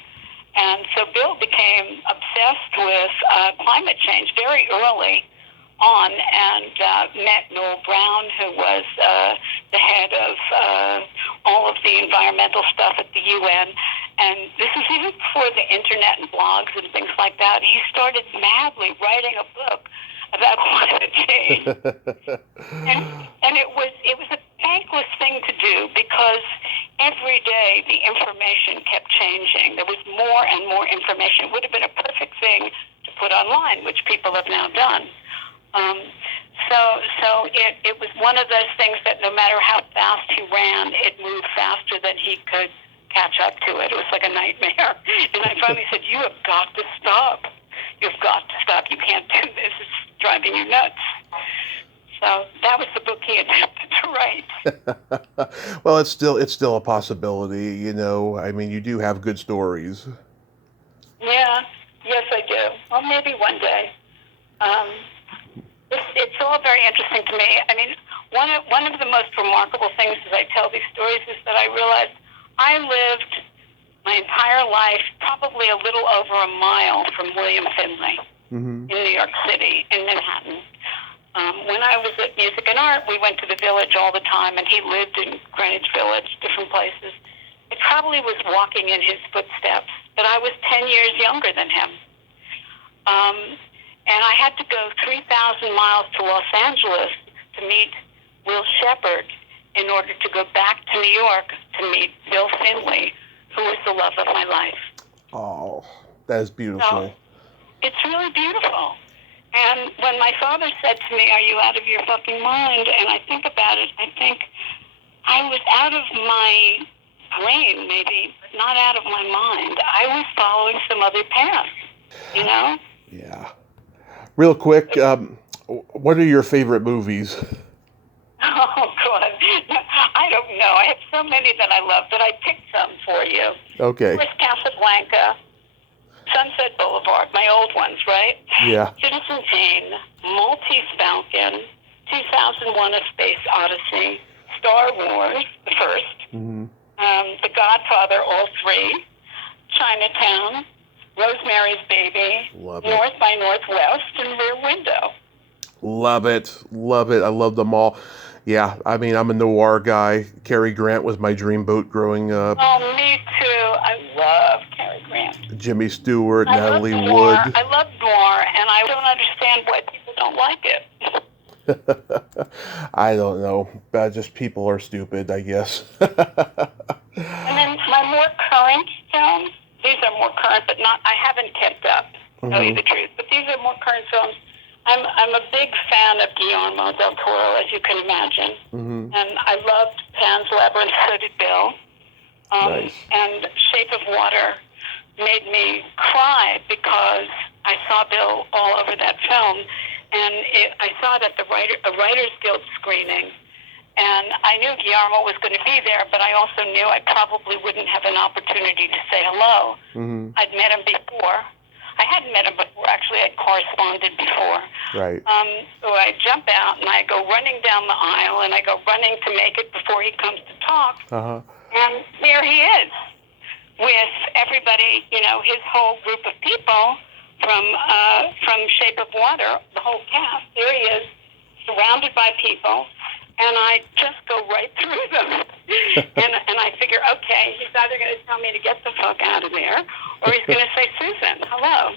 And so Bill became obsessed with climate change very early on, and met Noel Brown, who was the head of all of the environmental stuff at the UN. And this is even before the internet and blogs and things like that. He started madly writing a book about climate change. and it was a thankless thing to do, because every day the information kept changing. There was more and more information. It would have been a perfect thing to put online, which people have now done. So it was one of those things that no matter how fast he ran, it moved faster than he could catch up to it. It was like a nightmare. And I finally said, you have got to stop. You've got to stop. You can't do this. It's driving you nuts. So that was the book he attempted to write. Well, it's still a possibility. I mean, you do have good stories. Yeah. Yes, I do. Well, maybe one day. It's all very interesting to me. I mean, one of the most remarkable things as I tell these stories is that I realized I lived my entire life probably a little over a mile from William Finley in New York City, in Manhattan. When I was at Music and Art, we went to the Village all the time, and he lived in Greenwich Village, different places. I probably was walking in his footsteps, but I was 10 years younger than him. And I had to go 3,000 miles to Los Angeles to meet Will Shepard in order to go back to New York to meet Bill Finley, who was the love of my life. Oh, that is beautiful. So, it's really beautiful. And when my father said to me, are you out of your fucking mind? And I think about it, I think I was out of my brain, maybe, but not out of my mind. I was following some other path, Yeah. Real quick, what are your favorite movies? Oh, God. I don't know. I have so many that I love, but I picked some for you. Okay. Of course, Casablanca, Sunset Boulevard, my old ones, right? Yeah. Citizen Kane, Maltese Falcon, 2001: A Space Odyssey, Star Wars, the first, The Godfather, all three, Chinatown, Rosemary's Baby, Love it. North by Northwest, and Rear Window. Love it. Love it. I love them all. Yeah, I mean, I'm a noir guy. Cary Grant was my dream boat growing up. Oh, me too. I love Cary Grant. Jimmy Stewart, Natalie Wood. I love noir, and I don't understand why people don't like it. I don't know. Just people are stupid, I guess. And then my more current films, these are more current, but I haven't kept up, to tell you the truth. But these are more current films. I'm a big fan of Guillermo del Toro, as you can imagine. And I loved Pan's Labyrinth, so did Bill. Nice. And Shape of Water made me cry because I saw Bill all over that film. And I saw it at a Writers Guild screening. And I knew Guillermo was going to be there, but I also knew I probably wouldn't have an opportunity to say hello. Mm-hmm. I'd met him before. I hadn't met him before. Actually, I'd corresponded before. Right. So I jump out, and I go running down the aisle, and I go running to make it before he comes to talk. Uh-huh. And there he is with everybody, his whole group of people from Shape of Water, the whole cast. There he is, surrounded by people. And I just go right through them. and I figure, okay, he's either going to tell me to get the fuck out of there, or he's going to say, Susan, hello.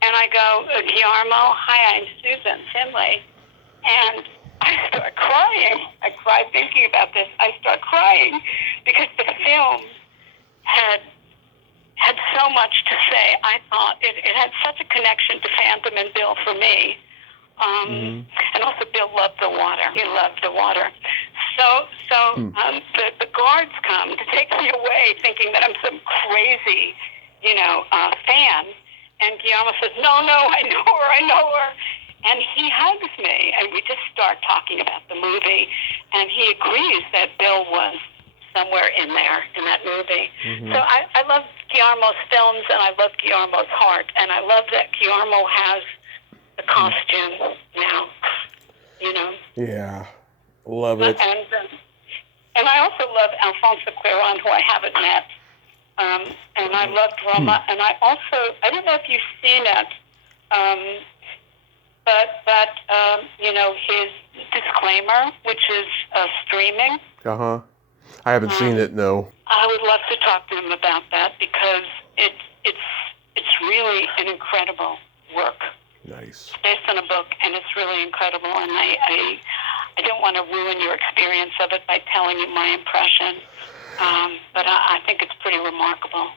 And I go, Guillermo, hi, I'm Susan Finley. And I start crying. I cry thinking about this. I start crying because the film had so much to say. I thought it had such a connection to Phantom and Bill for me. And also Bill loved the water. He loved the water. So the guards come to take me away thinking that I'm some crazy, fan. And Guillermo says, no, I know her. And he hugs me, and we just start talking about the movie. And he agrees that Bill was somewhere in there, in that movie. Mm-hmm. So I love Guillermo's films, and I love Guillermo's heart. And I love that Guillermo has the costume now, Yeah, love it. And I also love Alfonso Cuarón, who I haven't met. And I loved Roma. And I don't know if you've seen it, but his disclaimer, which is streaming. Uh-huh. I haven't seen it, no. I would love to talk to him about that because it's really an incredible work. Nice. It's based on a book, and it's really incredible. And I don't want to ruin your experience of it by telling you my impression, but I think it's pretty remarkable.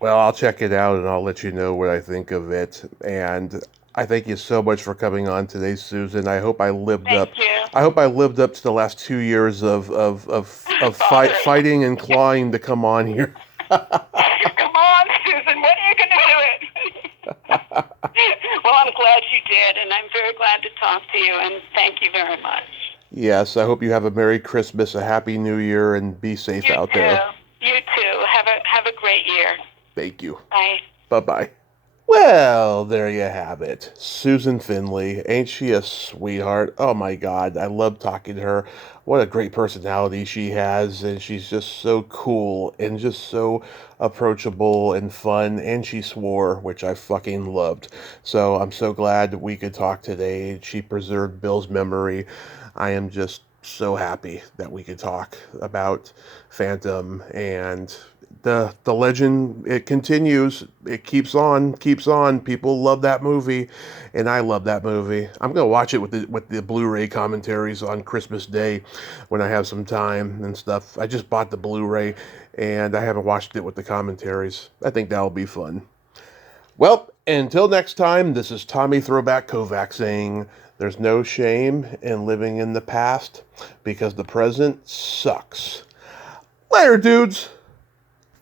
Well, I'll check it out, and I'll let you know what I think of it. And I thank you so much for coming on today, Susan. I hope I lived up. Thank you. I hope I lived up to the last 2 years of fighting and clawing to come on here. Come on, Susan. When are you going to do it? Well, I'm glad you did, and I'm very glad to talk to you, and thank you very much. Yes, I hope you have a Merry Christmas, a Happy New Year, and be safe out there. You too. Have a great year. Thank you. Bye. Bye-bye. Well, there you have it. Susan Finley. Ain't she a sweetheart? Oh my God, I love talking to her. What a great personality she has, and she's just so cool and just so approachable and fun, and she swore, which I fucking loved. So I'm so glad that we could talk today. She preserved Bill's memory. I am just so happy that we could talk about Phantom, and the legend, it continues. It keeps on. People love that movie, and I love that movie. I'm gonna watch it with the Blu-ray commentaries on Christmas Day when I have some time and stuff. I just bought the Blu-ray, and I haven't watched it with the commentaries. I think that'll be fun. Well, until next time, this is Tommy Throwback Kovac saying, there's no shame in living in the past because the present sucks. Later, dudes.